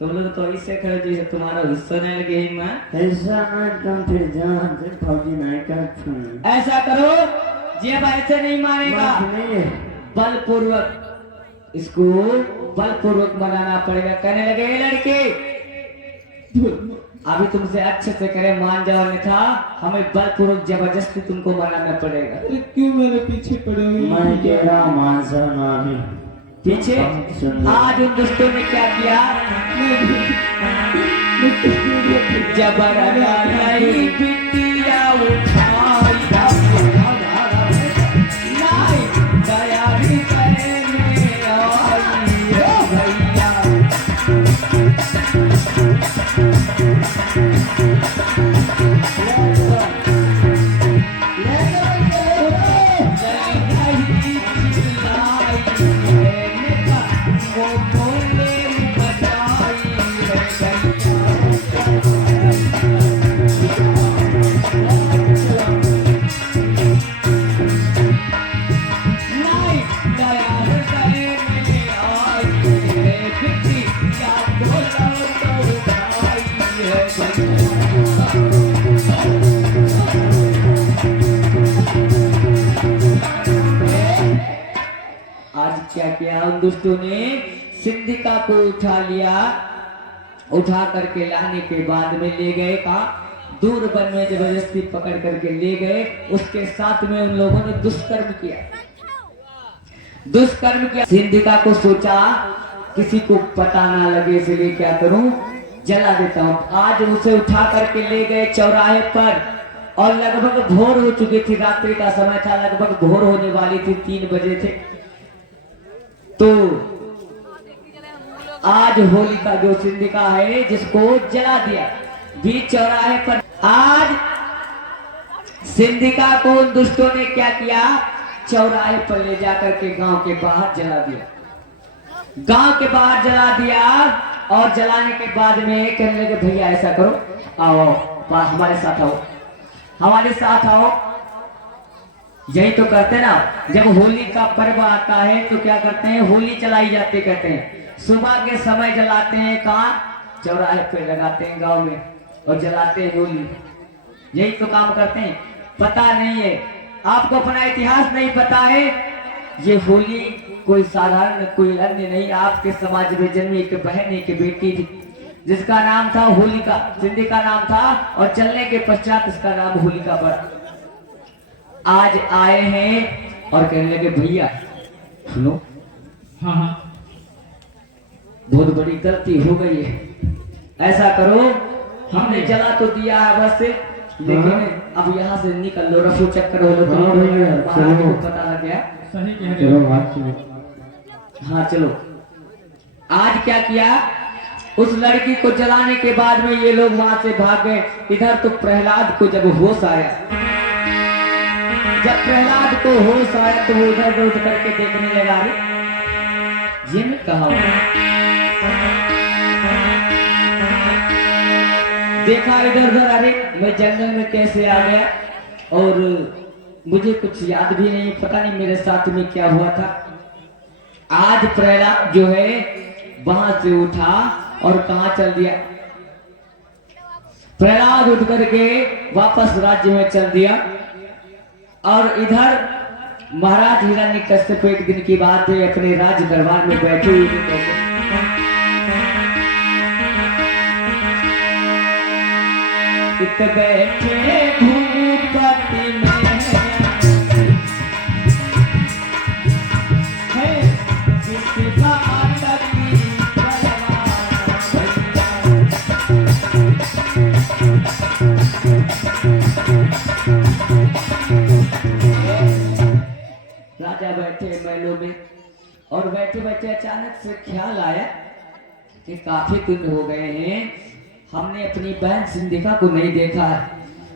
तुम लोग तो ऐसे खड़े जैसे तुम्हारा हिस्सा नहीं लगे ही मां ऐसा मैं तुम फिर जान से फौजी नहीं कर ऐसा करो जब ऐसे नहीं मानेगा नहीं है बलपूर्वक इसको बलपूर्वक मनाना पड़ेगा कहने लगे "ए लड़के अभी तुमसे अच्छे से करें मान जाओ, अन्यथा हमें बलपूर्वक जबरदस्ती तुमको मनाना पड़ेगा। अरे क्यों मेरे पीछे पड़े हुए हो? मैं कह रहा मान जाओ नहीं। पीछे आज उन दोस्तों ने क्या किया, जबर नहीं बिटिया उठाई नहीं दया भी करने आई भैया। आज क्या किया उन दुष्टों ने, सिद्धिका को उठा लिया, उठा करके लाने के बाद में ले गए कहा दूर वन में जबरदस्ती पकड़ करके ले गए। उसके साथ में उन लोगों ने दुष्कर्म किया, दुष्कर्म किया। सिद्धिका को सोचा किसी को पता ना लगे, इसलिए क्या करूं, जला देता हूं। आज उसे उठा करके ले गए चौराहे पर और लगभग भोर हो चुकी थी, रात्रि का समय था, लगभग भोर होने वाली थी, 3 बजे थे। तो आज होलिका जो सिद्धिका है जिसको जला दिया बीच चौराहे पर, आज सिद्धिका को उन दुष्टों ने क्या किया, चौराहे पर ले जाकर के गांव के बाहर जला दिया, गांव के बाहर जला दिया। और जलाने के बाद में कहने लगे भैया ऐसा करो, आओ हमारे साथ आओ, हमारे साथ आओ। यही तो करते ना, जब होली का पर्व आता है तो क्या करते हैं, होली जलाई जाती कहते हैं। सुबह के समय जलाते हैं, कहाँ, चौराहे पे लगाते हैं गांव में और जलाते हैं होली। यही तो काम करते हैं। पता नहीं है आपको, अपना इतिहास नहीं पता है। ये होली कोई साधारण कोई अन्य नहीं, आपके समाज में जन्मी एक बहन एक बेटी थी जिसका नाम था होलिका, सिद्धिका नाम था, और चलने के पश्चात इसका नाम होलिका पड़ा। आज आए हैं और कहने लगे भैया सुनो, हाँ हाँ बहुत बड़ी गलती हो गई है, ऐसा करो, हमने जला तो दिया है बस, लेकिन अब यहाँ से निकल लो, रफू चक्कर हो लो, महाराज को पता लग गया। सही कह रहे हो। हाँ चलो। आज क्या किया, उस लड़की को जलाने के बाद में ये लोग वहां से भाग गए। इधर तो प्रहलाद को जब होश आया, जब प्रहलाद को होश आया तो वो इधर उठ करके देखने लगा, ये मैं कहा देखा इधर उधर, अरे मैं जंगल में कैसे आ गया और मुझे कुछ याद भी नहीं, पता नहीं मेरे साथ में क्या हुआ था। आज प्रहलाद जो है वहां से उठा और कहां चल दिया, प्रहलाद उठ करके वापस राज्य में चल दिया। और इधर महाराज हिरण्यकश्यप एक दिन की बात है, अपने राज दरबार में बैठे हुए थे, इत बैठे भूपति में है किसी बात की राजा बैठे महलों में, और बैठे बैठे अचानक से ख्याल आया कि काफी दिन हो गए हैं हमने अपनी बहन सिद्धिका को नहीं देखा है,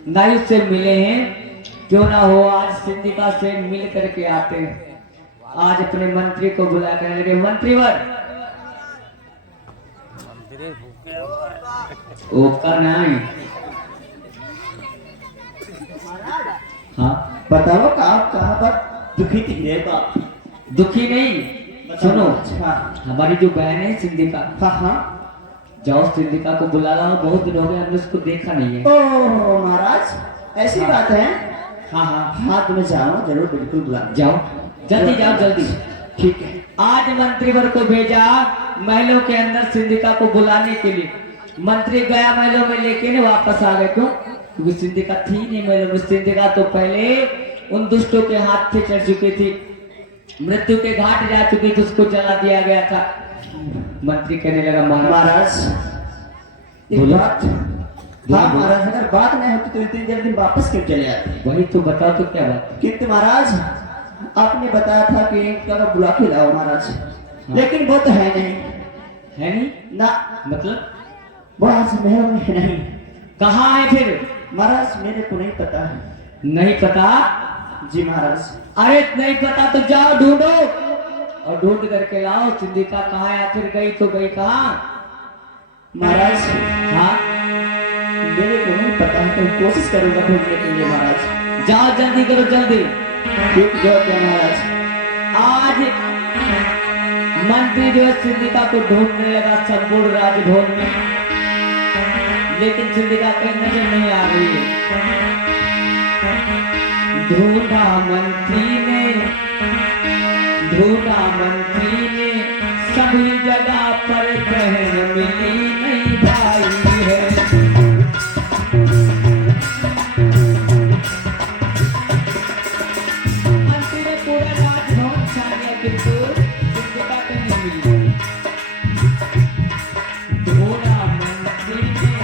ना ही उससे मिले हैं। क्यों ना हो आज सिद्धिका से मिल करके आते हैं। आज अपने मंत्री को बुला कर लगे, मंत्रीवर ओका नहीं, हाँ बताओ कहाँ पर दुखी दिख बाप? दुखी नहीं, सुनो, हमारी जो बहन है सिद्धिका, हाँ हाँ जाओ सिद्धिका को बुला लाओ, बहुत दिन हो गए हमने उसको देखा नहीं है। ओह महाराज ऐसी बात है? हाँ हाँ हाँ तुम्हें जाओ, जरूर बिल्कुल बुला, जाओ जल्दी जाओ जल्दी। ठीक है। आज मंत्रीवर को भेजा महलों के अंदर सिद्धिका को बुलाने के लिए। मंत्री गया महलों में लेकिन वापस आ गए। क्यों? क्योंकि सिंधिका थी नहीं महलों में। सिंधिका तो पहले उन दुष्टों के हाथ से चढ़ चुकी थी, मृत्यु के घाट जा चुकी थी, उसको जला दिया गया था। मंत्री कहने लगा महाराज एक बोलो। बात। हाँ महाराज, अगर बात नहीं होती तो इतनी जल्दी वापस क्यों चले आते? वही तो बताओ तो क्या बात। किंतु महाराज आपने बताया था कि इनका बुला के लाओ महाराज, लेकिन वो तो है नहीं। है नहीं? ना, मतलब वो आज महल में है नहीं। कहाँ है फिर? महाराज मेरे को नहीं पता। नहीं पता? जी महाराज। अरे नहीं पता तो जाओ ढूंढो और ढूंढ करके लाओ। सिंधिका कहाँ है? आखिर गई तो गई कहाँ? महाराज हाँ मेरे को नहीं पता, तो कोशिश करूंगा ढूंढने के लिए महाराज। जाओ जल्दी करो जल्दी। ठीक जो क्या महाराज। आज मंत्री जो है सिंधिका को ढूंढने लगा संपूर्ण राजभवन में, लेकिन सिंधिका कहीं नजर नहीं आ रही है। ढूंढा मंत्री ने, ढूंढा मंत्री ने, सभी जगह पर बहन मिली नहीं भाई है। मंत्री ने पूरा राजभवन छान लिया किंतु सिंधिका कहीं नहीं मिली। ढूंढा मंत्री ने,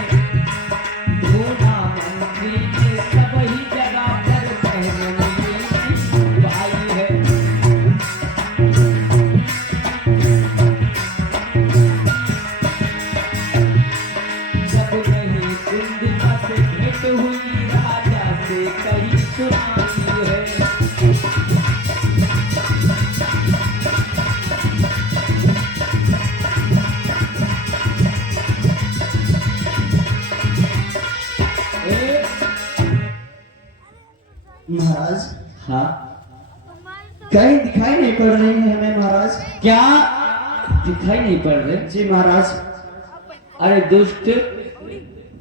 ढूंढा मंत्री ने, सभी जगह पर बहन मिली नहीं भाई है। जब नहीं सिंधिका से भेंट हुई, राजा से कहीं सुनाई है। ए, महाराज हाँ कहीं दिखाई नहीं पड़ रही है हमें महाराज। क्या दिखाई नहीं पड़ रहे? जी महाराज। अरे दुष्ट,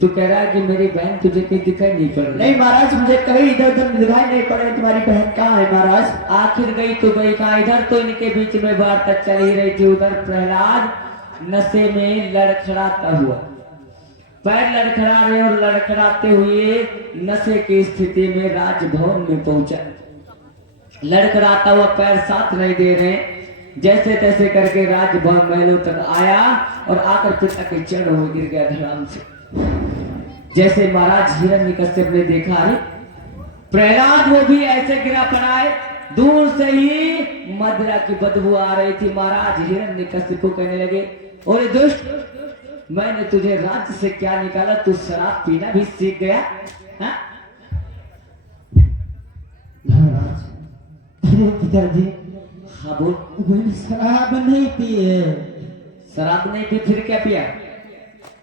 तू कह रहा है कि मेरी बहन तुझे कहीं दिखाई नहीं पड़ रही? नहीं महाराज, मुझे कहीं इधर उधर दिखाई नहीं पड़ रही। तुम्हारी बहन कहाँ है महाराज? आखिर गई तो गई कहाँ? इधर तो इनके बीच में वार्ता चल ही रही थी। उधर प्रहलाद नशे में लड़खड़ाता हुआ, पैर लड़खड़ा रहे और लड़खड़ाते हुए नशे की स्थिति में राजभवन में पहुंचा। लड़खड़ाता हुआ पैर साथ नहीं दे रहे, जैसे तैसे करके राजभवन महलों तक आया और आकर पिता के चरणों में गिर गया धड़ाम से। जैसे महाराज हिरण्यकश्यप ने देखा है प्रहलाद वो भी ऐसे गिरा पड़ा है, दूर से ही मदिरा की बदबू आ रही थी। महाराज हिरण्यकश्यप को कहने लगे, ओरे दुष्ट, मैंने तुझे राज्य से क्या निकाला? तू शराब पीना भी सीख गया? हाँ? महाराज अरे पिताजी, हाँ बोल। मैंने शराब नहीं पी है। शराब नहीं पी, फिर क्या पिया?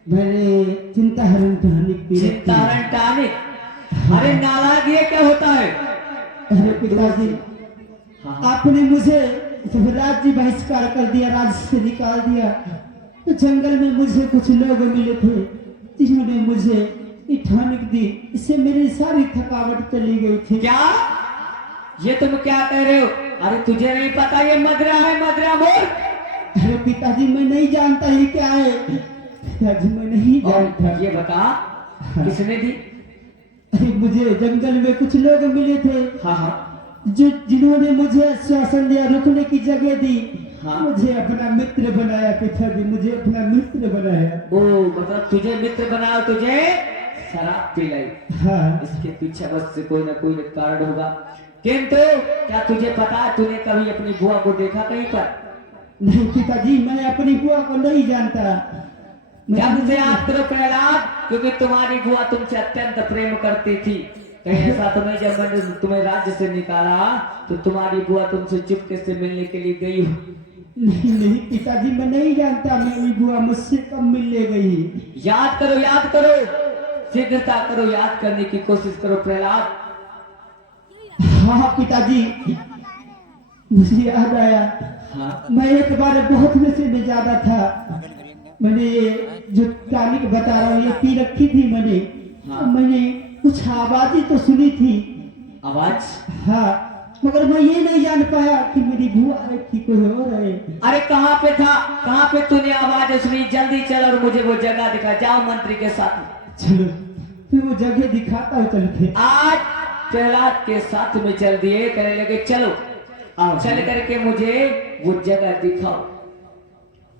मैंने चिंता हरण टॉनिक पी रखी है। चिंतारण टॉनिक? अरे नालायक, ये क्या होता है? अरे पिताजी, हाँ। आपने मुझे राज्य बहिष्कार कर दिया, राज्य से निकाल दिया। तो जंगल में मुझे कुछ लोग मिले थे जिन्होंने मुझे ये टॉनिक दी, इससे मेरी सारी थकावट चली गई थी। क्या ये तुम क्या कह रहे हो? अरे तुझे नहीं पता ये मदिरा है? मदिरा बोल। अरे पिताजी मैं नहीं जानता ये क्या है। पिताजी मैं नहीं जानता। और ये बता किसने दी? अरे मुझे जंगल में कुछ लोग मिले थे हाँ हाँ जो जिन्होंने मुझे आश्वासन दिया, रुकने की जगह दी। हाँ। मुझे अपना मित्र बनाया पिताजी, मुझे अपना मित्र बनाया। ओ मतलब तुझे मित्र बनाया, तुझे शराब पिलाई। हाँ इसके पीछे बस से कोई ना कोई कारण होगा। किंतु क्या तुझे पता है, तूने कभी अपनी बुआ को देखा कहीं पर? नहीं पिताजी, मैं अपनी बुआ को नहीं जानता। जब से याद करो प्रहलाद, क्योंकि तुम्हारी बुआ तुमसे अत्यंत प्रेम करती थी। कहीं ऐसा तो नहीं जब मैंने तुम्हें राज्य से निकाला तो तुम्हारी बुआ तुमसे चुपके से मिलने के लिए गई हो? नहीं नहीं पिताजी, मैं नहीं जानता। मेरी बुआ मुझसे कब मिलने गई। याद करो, याद करो, शीघ्रता करो, याद करने की कोशिश करो प्रहलाद। हाँ पिताजी, मुझे याद आया। हाँ मैं एक बार बहुत नशे में ज्यादा था। मैंने ये जो टॉनिक बता रहा हूँ ये पी रखी थी मैंने। हाँ। मैंने कुछ आवाजें तो सुनी थी। आवाज? हाँ मगर मैं ये नहीं जान पाया कि मेरी बुआ है कि कोई और है। अरे कहाँ पे था, कहाँ पे तूने आवाज सुनी? जल्दी चल और मुझे वो जगह दिखा। जाओ मंत्री के साथ। चलो फिर वो जगह दिखाता हूँ चल के। आज प्रहलाद के साथ में चल दिए, कहने लगे चलो आओ चल करके मुझे वो जगह दिखाओ,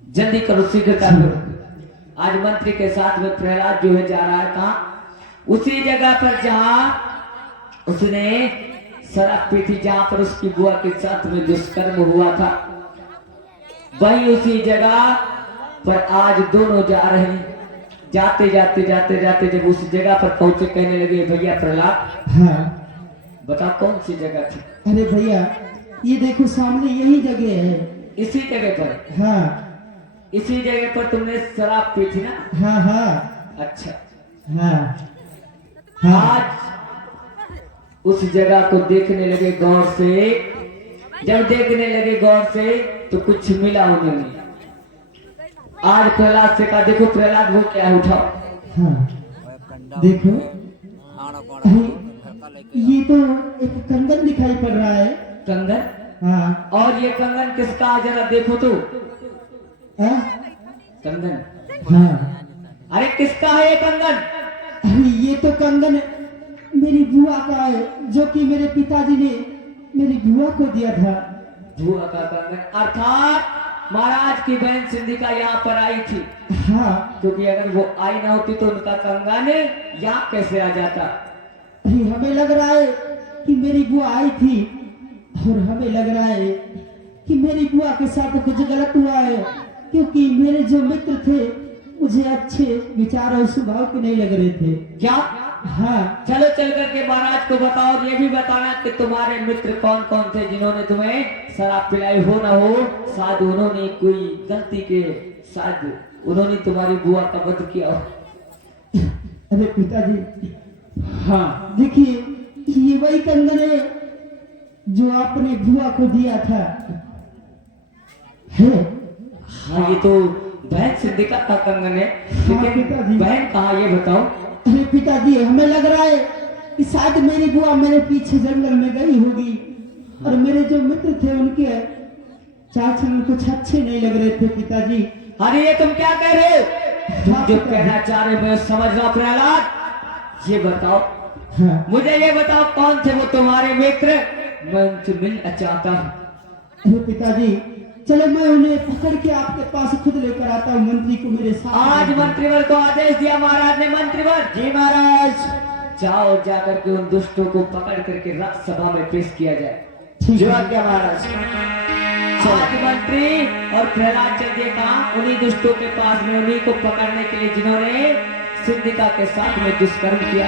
जल्दी करो, शीघ्रता करो। आज मंत्री के साथ में प्रहलाद जो है जा रहा है कहाँ? उसी जगह पर जहाँ उसने शराब पी थी, जहाँ पर उसकी बुआ के साथ में दुष्कर्म हुआ था, वही उसी जगह पर आज दोनों जा रहे हैं। जाते जाते जाते जाते जब उस जगह पर पहुंचे, कहने लगे भैया प्रहलाद हाँ बताओ कौन सी जगह थी? अरे भैया ये देखो सामने यही जगह है। इसी जगह पर? हाँ इसी जगह पर तुमने शराब पी थी ना? हाँ हाँ अच्छा, हाँ हाँ आज उस जगह को देखने लगे गौर से। जब देखने लगे गौर से तो कुछ मिला उन्हें नहीं। आज प्रहलाद से कहा देखो प्रहलाद वो क्या है, उठाओ। हाँ देखो अरे ये तो एक कंगन दिखाई पड़ रहा है। कंगन? हाँ और ये कंगन किसका है जरा देखो तो। हाँ कंगन? हाँ अरे किसका है ये कंगन? अरे ये तो कंगन मेरी बुआ का है, जो कि मेरे पिताजी ने मेरी बुआ को दिया था। बुआ का कंगन? अर्थात महाराज की बहन सिंधिका यहाँ पर आई थी, हाँ क्योंकि अगर वो आई ना होती तो उनका कंगन यहाँ कैसे आ जाता? अरे हमें लग रहा है कि मेरी बुआ आई थी, और हमें लग रहा है कि मेरी बुआ के साथ कुछ गलत हुआ है, क्योंकि मेरे जो मित्र थे मुझे अच्छे विचार और स्वभाव के नहीं लग रहे थे। क्या? हाँ चलो चल करके महाराज को बताओ, और ये भी बताना कि तुम्हारे मित्र कौन कौन थे जिन्होंने तुम्हें शराब पिलाई हो ना हो, शायद उन्होंने कोई गलती के, शायद उन्होंने तुम्हारी बुआ का वध किया हो। अरे पिताजी हाँ देखिए ये वही कंगन है जो आपने बुआ को दिया था। है हाँ, ये तो बहन सिद्धिका का कंगन है, हाँ, लेकिन पिताजी। बहन कहाँ ये बताओ? अरे पिताजी हमें लग रहा है कि शायद मेरी बुआ मेरे पीछे जंगल में गई होगी, और मेरे जो मित्र थे उनके चाचन कुछ अच्छे नहीं लग रहे थे पिताजी। अरे ये तुम क्या कह रहे हो? तुम हाँ, जो पिताजी। कहना चाह रहे हो मैं समझ रहा हूं प्रहलाद। ये बताओ, हाँ मुझे ये बताओ कौन थे वो तुम्हारे मित्र? मैं उनसे मिलना चाहता हूँ। अरे पिताजी चलो मैं उन्हें पकड़ के आपके पास खुद लेकर आता हूँ, मंत्री को मेरे साथ। आज मंत्रीवर को आदेश दिया महाराज ने। मंत्रीवर जी महाराज। जाओ, जाकर के उन दुष्टों को पकड़ करके राज्यसभा में पेश किया जाए। ठीक है। क्या महाराज? आज मंत्री और प्रहलाद चल दिए कहाँ? उन्हीं दुष्टों के पास में, उन्हीं को पकड़ने के लिए जिन्होंने सिद्धिका के साथ में दुष्कर्म किया।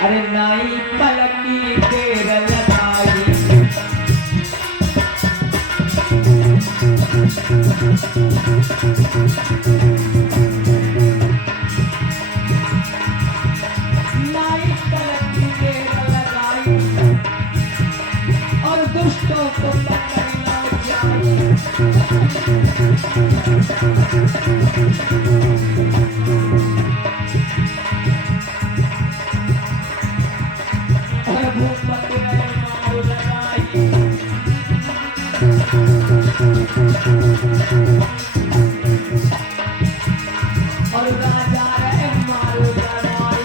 अरे नाई पलकी देर लगाई, नाई पलकी देर लगाई, और दुष्टों को पकड़ना चाहिए। भूपति ने मार लगाई, और राजा रे मार लगाई।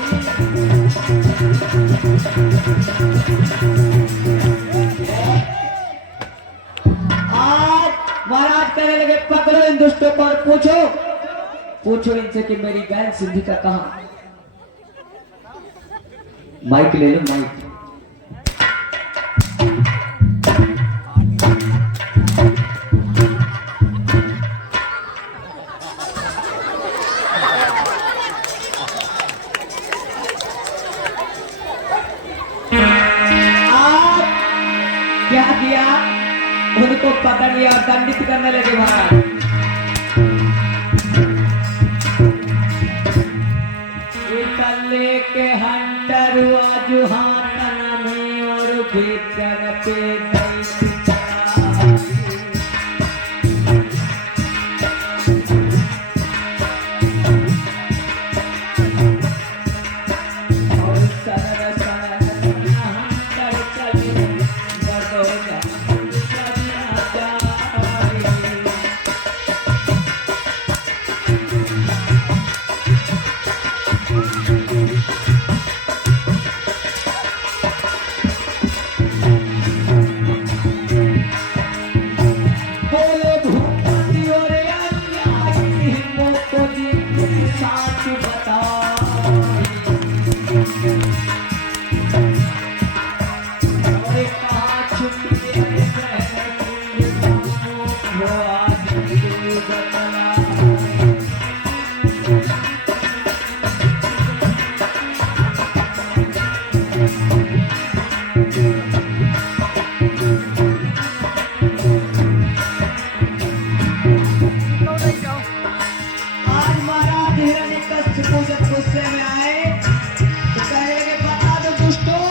आज महाराज कहने लगे पकड़ो इन दुष्टों को और पूछो इनसे कि मेरी बहन सिद्धिका कहाँ? माइक ले लो, माइक। आज क्या किया? उनको पकड़ लिया, दंडित करने लगे महाराज। के हंटर जुहान में और भीतर पे दैत्य। और सनर सनर कश्यप जब गुस्से में आए तो कहने लगे बता दो दुष्टों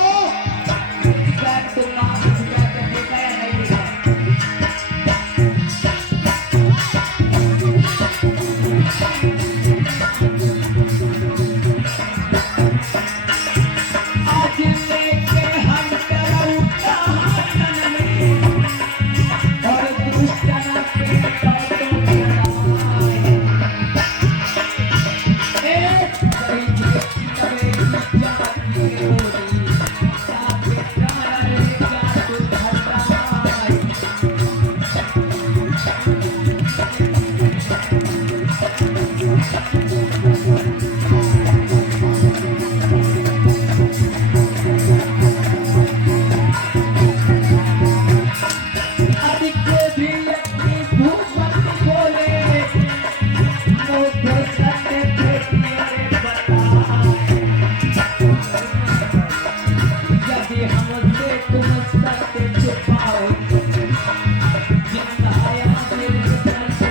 तुम महापुरुष को देखा या नहीं देखा। आज लेके हंटर उठा हाथन में और दुष्टन के बातों में आए। एक कहीं देखी तबे जाती होती साथे प्राण क्या तुझ हटाए। अधिक भी अपनी भूख खोले मुझे सत्य फेंकिए बताए। यदि हमसे तुम सत्य छुपाओ जिंदा आया मेरे सर को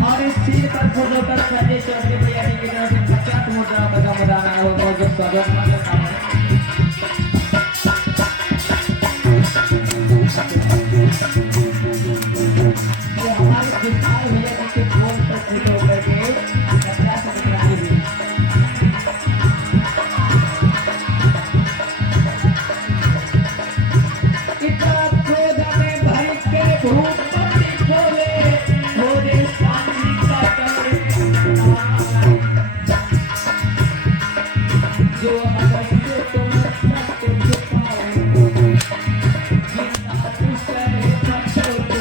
और इस सिर पर फोटो कर संजय चौधरी भैया जी की तरफ से 50 मुद्रा बजा मुदाना हो बहुत स्वागत है। ये हमारे विशाल भैया जी के फोन पर फोटो करके 50 मुद्रा दी। इतना क्रोध में भर के भूख पत्ती खोले खोले शांति का करे जो अगर से तुम सत्य छुपाओ जिंदा दूसरे सबको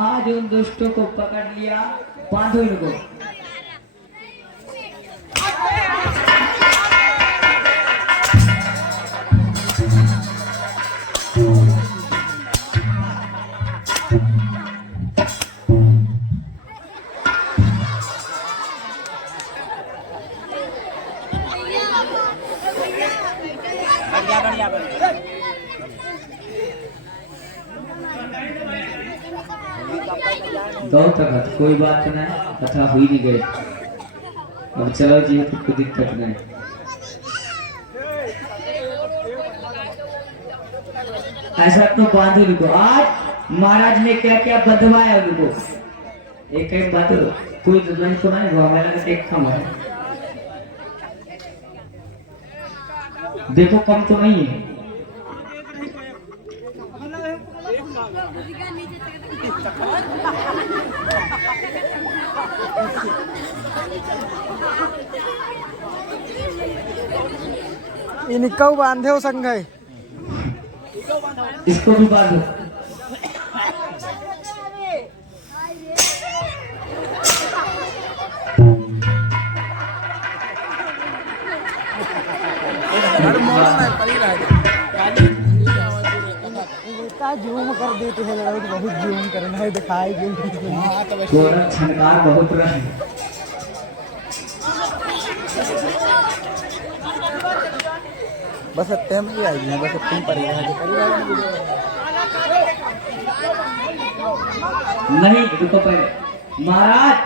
आज उन दुष्टों को पकड़ लिया, बांधो इनको। बढ़िया बढ़िया। गौ तक कोई बात नहीं, कथा हुई नहीं गई। अब चलो जी, तो कोई दिक्कत नहीं। ऐसा तो बांधो उनको। आज महाराज ने क्या क्या बंधवाया उनको, एक एक बात कोई नहीं सुना है, हमारा एक कम है। देखो कम तो नहीं है। इनको बांधे हो संग इसको भी बांधो। जूम कर देते हैं, बहुत जूम करना है, दिखाई थोड़ा छनकार बहुत रहा है। बस इतने में ही आई है, बस इतने पर नहीं रुको पहले महाराज,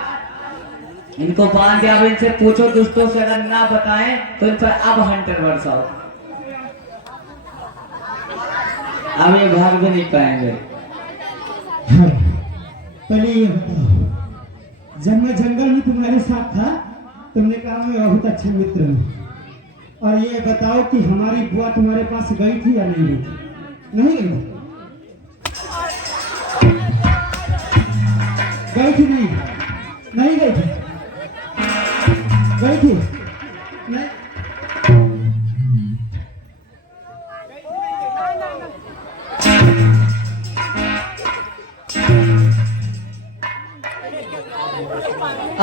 इनको बांध दिया। अब इनसे पूछो दुष्टों से, अगर ना बताएं तो इन पर अब हंटर बरसाओ। अब ये भाग भी नहीं पाएंगे। पहले ये बताओ, जब मैं जंगल में तुम्हारे साथ था तुमने कहा मैं बहुत अच्छे मित्र हूँ। और ये बताओ कि हमारी बुआ तुम्हारे पास गई थी या नहीं गई थी? नहीं गई थी? गई थी नहीं? नहीं गई थी? गई थी? नहीं?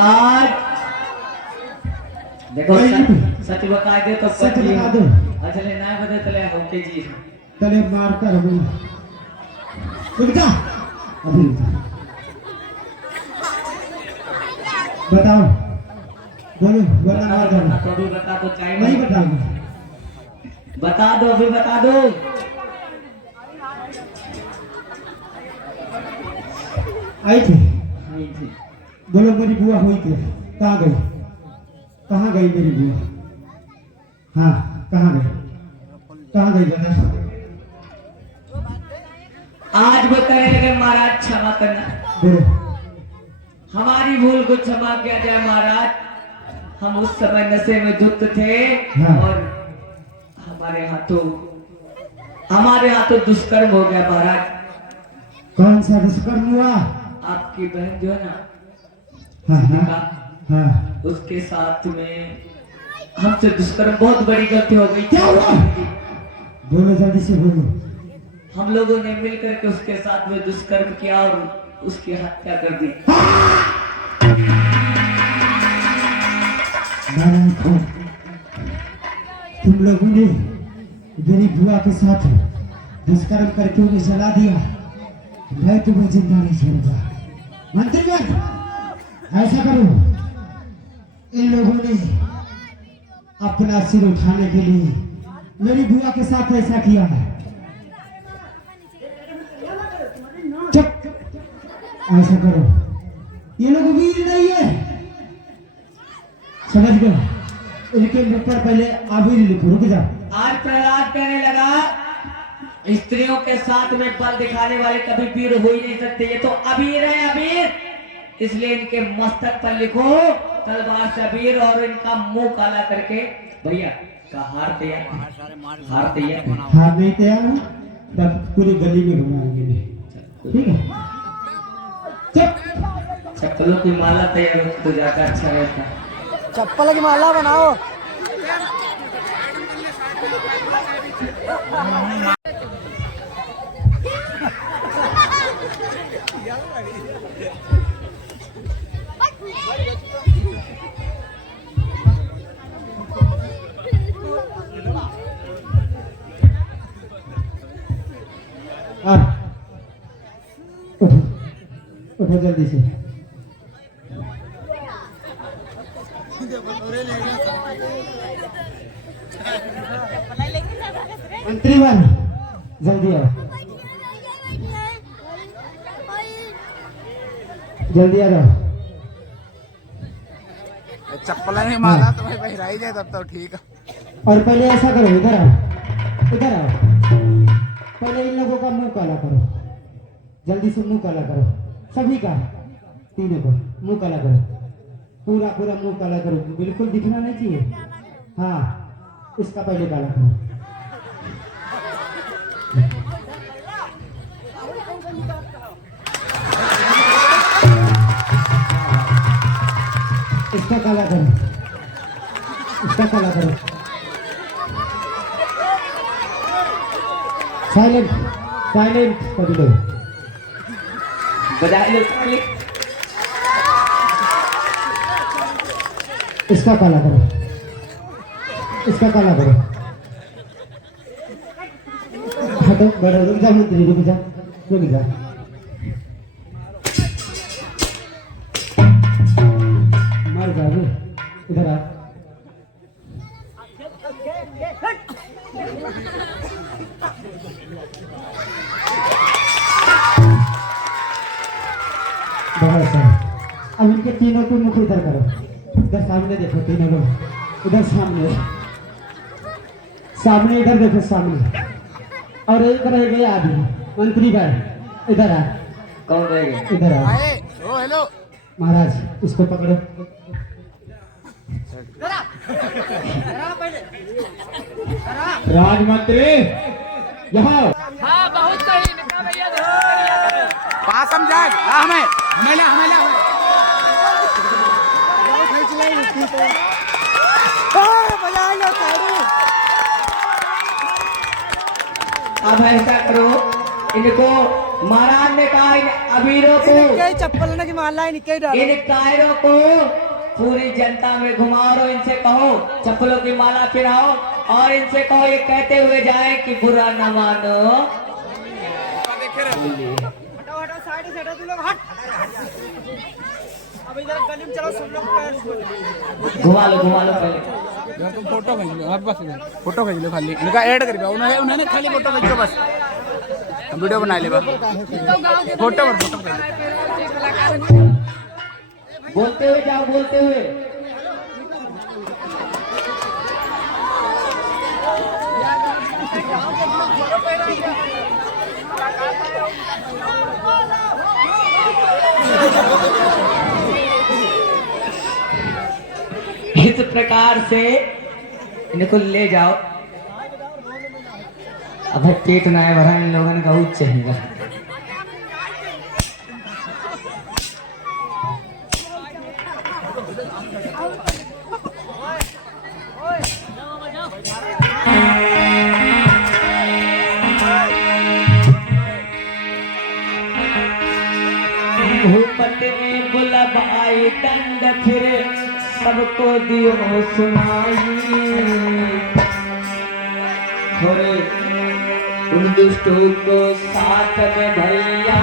आज देखो भाई, सच बता दे तो सच बता दो। अच्छा ले ना बता तले होके जी तले मार कर अभी रुक जा, अभी रुक जा। बताओ, बोलो, वरना मार दूंगा। तो अभी बता दो टाइम नहीं बताऊंगा। बता दो, अभी बता दो। आई थी? नहीं थी। बोलो मेरी बुआ हुई थी, कहाँ गई? कहाँ गई मेरी बुआ? हाँ, कहाँ गई? कहाँ गई बता? आज बताने लगे महाराज क्षमा करना, बोलो। हमारी भूल को क्षमा किया जाए महाराज। हम उस समय नशे में धुत थे हाँ। और हमारे हाथों दुष्कर्म हो गया महाराज। कौन सा दुष्कर्म हुआ? आपकी बहन जो है ना, हाँ दीपिका, हाँ, उसके साथ में हमसे दुष्कर्म, बहुत बड़ी गलती हो गई। क्या हुआ? बोलो जल्दी से बोलो। हम लोगों ने मिलकर के उसके साथ में दुष्कर्म किया और उसकी हत्या कर दी। तुम लोगों ने मेरी बुआ के साथ दुष्कर्म करके उन्हें जला दिया। मैं तुम्हें जिंदा नहीं छोड़ूंगा। मंत्रीगण, ऐसा करो, इन लोगों ने अपना सिर उठाने के लिए मेरी बुआ के साथ ऐसा किया है। चुप, ऐसा करो, ये लोग वीर नहीं है, समझ गए? इनके मुंह पर पहले आबिर लिखो। रुक जा। आज प्रहलाद कहने लगा, स्त्रियों के साथ में बल दिखाने वाले कभी वीर हो ही नहीं सकते, ये तो अबीर है, अबीर। इसलिए इनके मस्तक पर लिखो तलवार से अबीर और इनका मुंह काला करके। भैया का हार तैयार, हार तैयार, हार नहीं तैयार हो तब पूरी गली में घुमाएंगे, ठीक है? चुप। चप्पलों की माला तैयार हो तो ज्यादा अच्छा रहता। चप्पल की माला बनाओ। उठो, उठो जल्दी से। मंत्रीवन, जल्दी आओ, जल्दी आ जाओ। चप्पल नहीं माला तुम्हें पहनाई जाए तब तो ठीक है। और पहले ऐसा करो, इधर आओ, इधर आओ। पहले इन लोगों का मुंह काला करो, जल्दी से मुंह काला करो, सभी का, तीनों को मुंह काला करो, पूरा पूरा मुंह काला करो, बिल्कुल दिखना नहीं चाहिए। हाँ, इसका पहले काला करो। इसका काला करो, इसका काला करो। साइलेंट, साइलेंट कर दो। बजा लो। इसका काला करो, इसका काला करो। हटो, बढ़ो, रुक जा मंत्री, रुक जा, रुक जा। मर जाओगे, इधर आ। बहुत सही। अब इनके तीनों को मुख इधर करो, इधर सामने देखो, तीनों लोग इधर सामने, सामने इधर देखो, सामने। और एक रह गए आदमी, मंत्री भाई, इधर आ। कौन रहेगा? इधर आ। ओ हेलो, महाराज उसको पकड़ो। राजमंत्री यहाँ पास समझा हमें हमें ला हमें ला अब ऐसा करो, इनको महाराज ने कहा इन अबीरों को, चप्पल ना की माला निकल डाल इन कायरों को पूरी जनता में घुमाओ और इनसे कहो चप्पलों की माला पिराओ और इनसे कहो ये कहते हुए जाए कि बुरा न मानो। हटाओ हटाओ साइड से हटो तुम लोग हट। अब इधर गली में चलो सब लोग पैर घुमा लो पहले। तुम फोटो खींच लो बस फोटो खींच लो खाली इनका ऐड कर उन्होंने खाली फोटो खींचो बस वीडियो बना ले बस फोटो बोलते हुए जाओ, बोलते हुए। इस प्रकार से इनको ले जाओ। अब पेट ना है भरा, इन लोगों का उच्च चाहिए। भूपत में बुलवाई दंड फिर सबको दियो सुनाई। थोड़े उन दुष्टों को साथ में भैया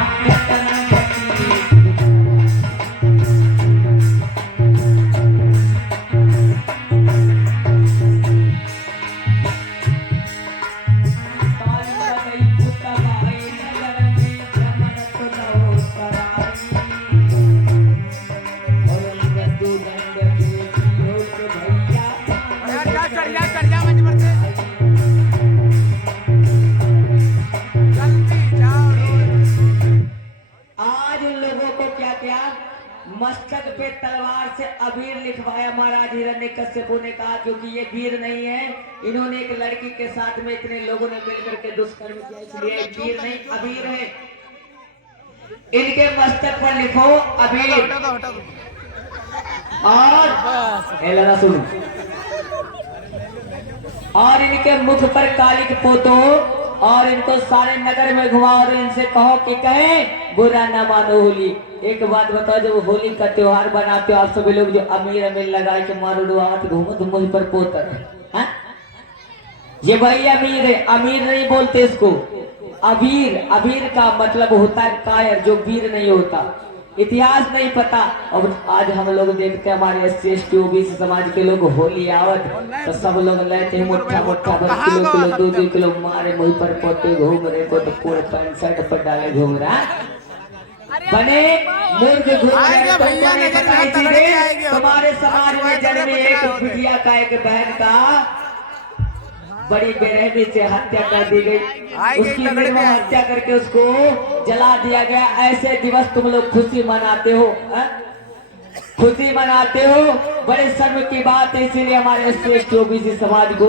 मस्तक पे तलवार से अबीर लिखवाया महाराज हिरण्यकश्यप ने कहा क्योंकि ये वीर नहीं है, इन्होंने एक लड़की के साथ में इतने लोगों ने मिलकर के दुष्कर्म किया, इसलिए वीर नहीं अबीर है। इनके मस्तक पर लिखो अबीर और सुनो और इनके मुख पर कालिक पोतो और इनको सारे नगर में घुमाओ और इनसे कहो कि कहे बुरा न मानो होली। एक बात बताओ, जब होली का त्योहार बनाते हो आप सभी लोग जो अमीर अमीर लगाए के मारो दो हाथ घूमो तो मुझ पर पोतर है, ये भाई अमीर है, अमीर नहीं बोलते इसको अबीर। अबीर का मतलब होता है कायर, जो वीर नहीं होता। इतिहास नहीं पता। अब आज हम लोग देखते हैं हमारे SC ST OBC समाज के लोग होली आवत तो सब लोग लेते हैं मुट्ठा मुट्ठा भर किलो किलो 2-2 किलो मारे मुंह पर पोते घूम रहे को तो पूरे पैंट शर्ट पर डाले घूम रहा बने मूर्ख घूम रहे। तुम्हारे समाज में जन्मे एक बिटिया का एक बहन का बड़ी बेरहमी से हत्या कर दी गई, उसकी निर्मम हत्या करके उसको जला दिया गया। ऐसे दिवस तुम लोग खुशी मनाते हो, खुशी मनाते हो, बड़े शर्म की बात है। इसीलिए हमारे SC ST OBC समाज को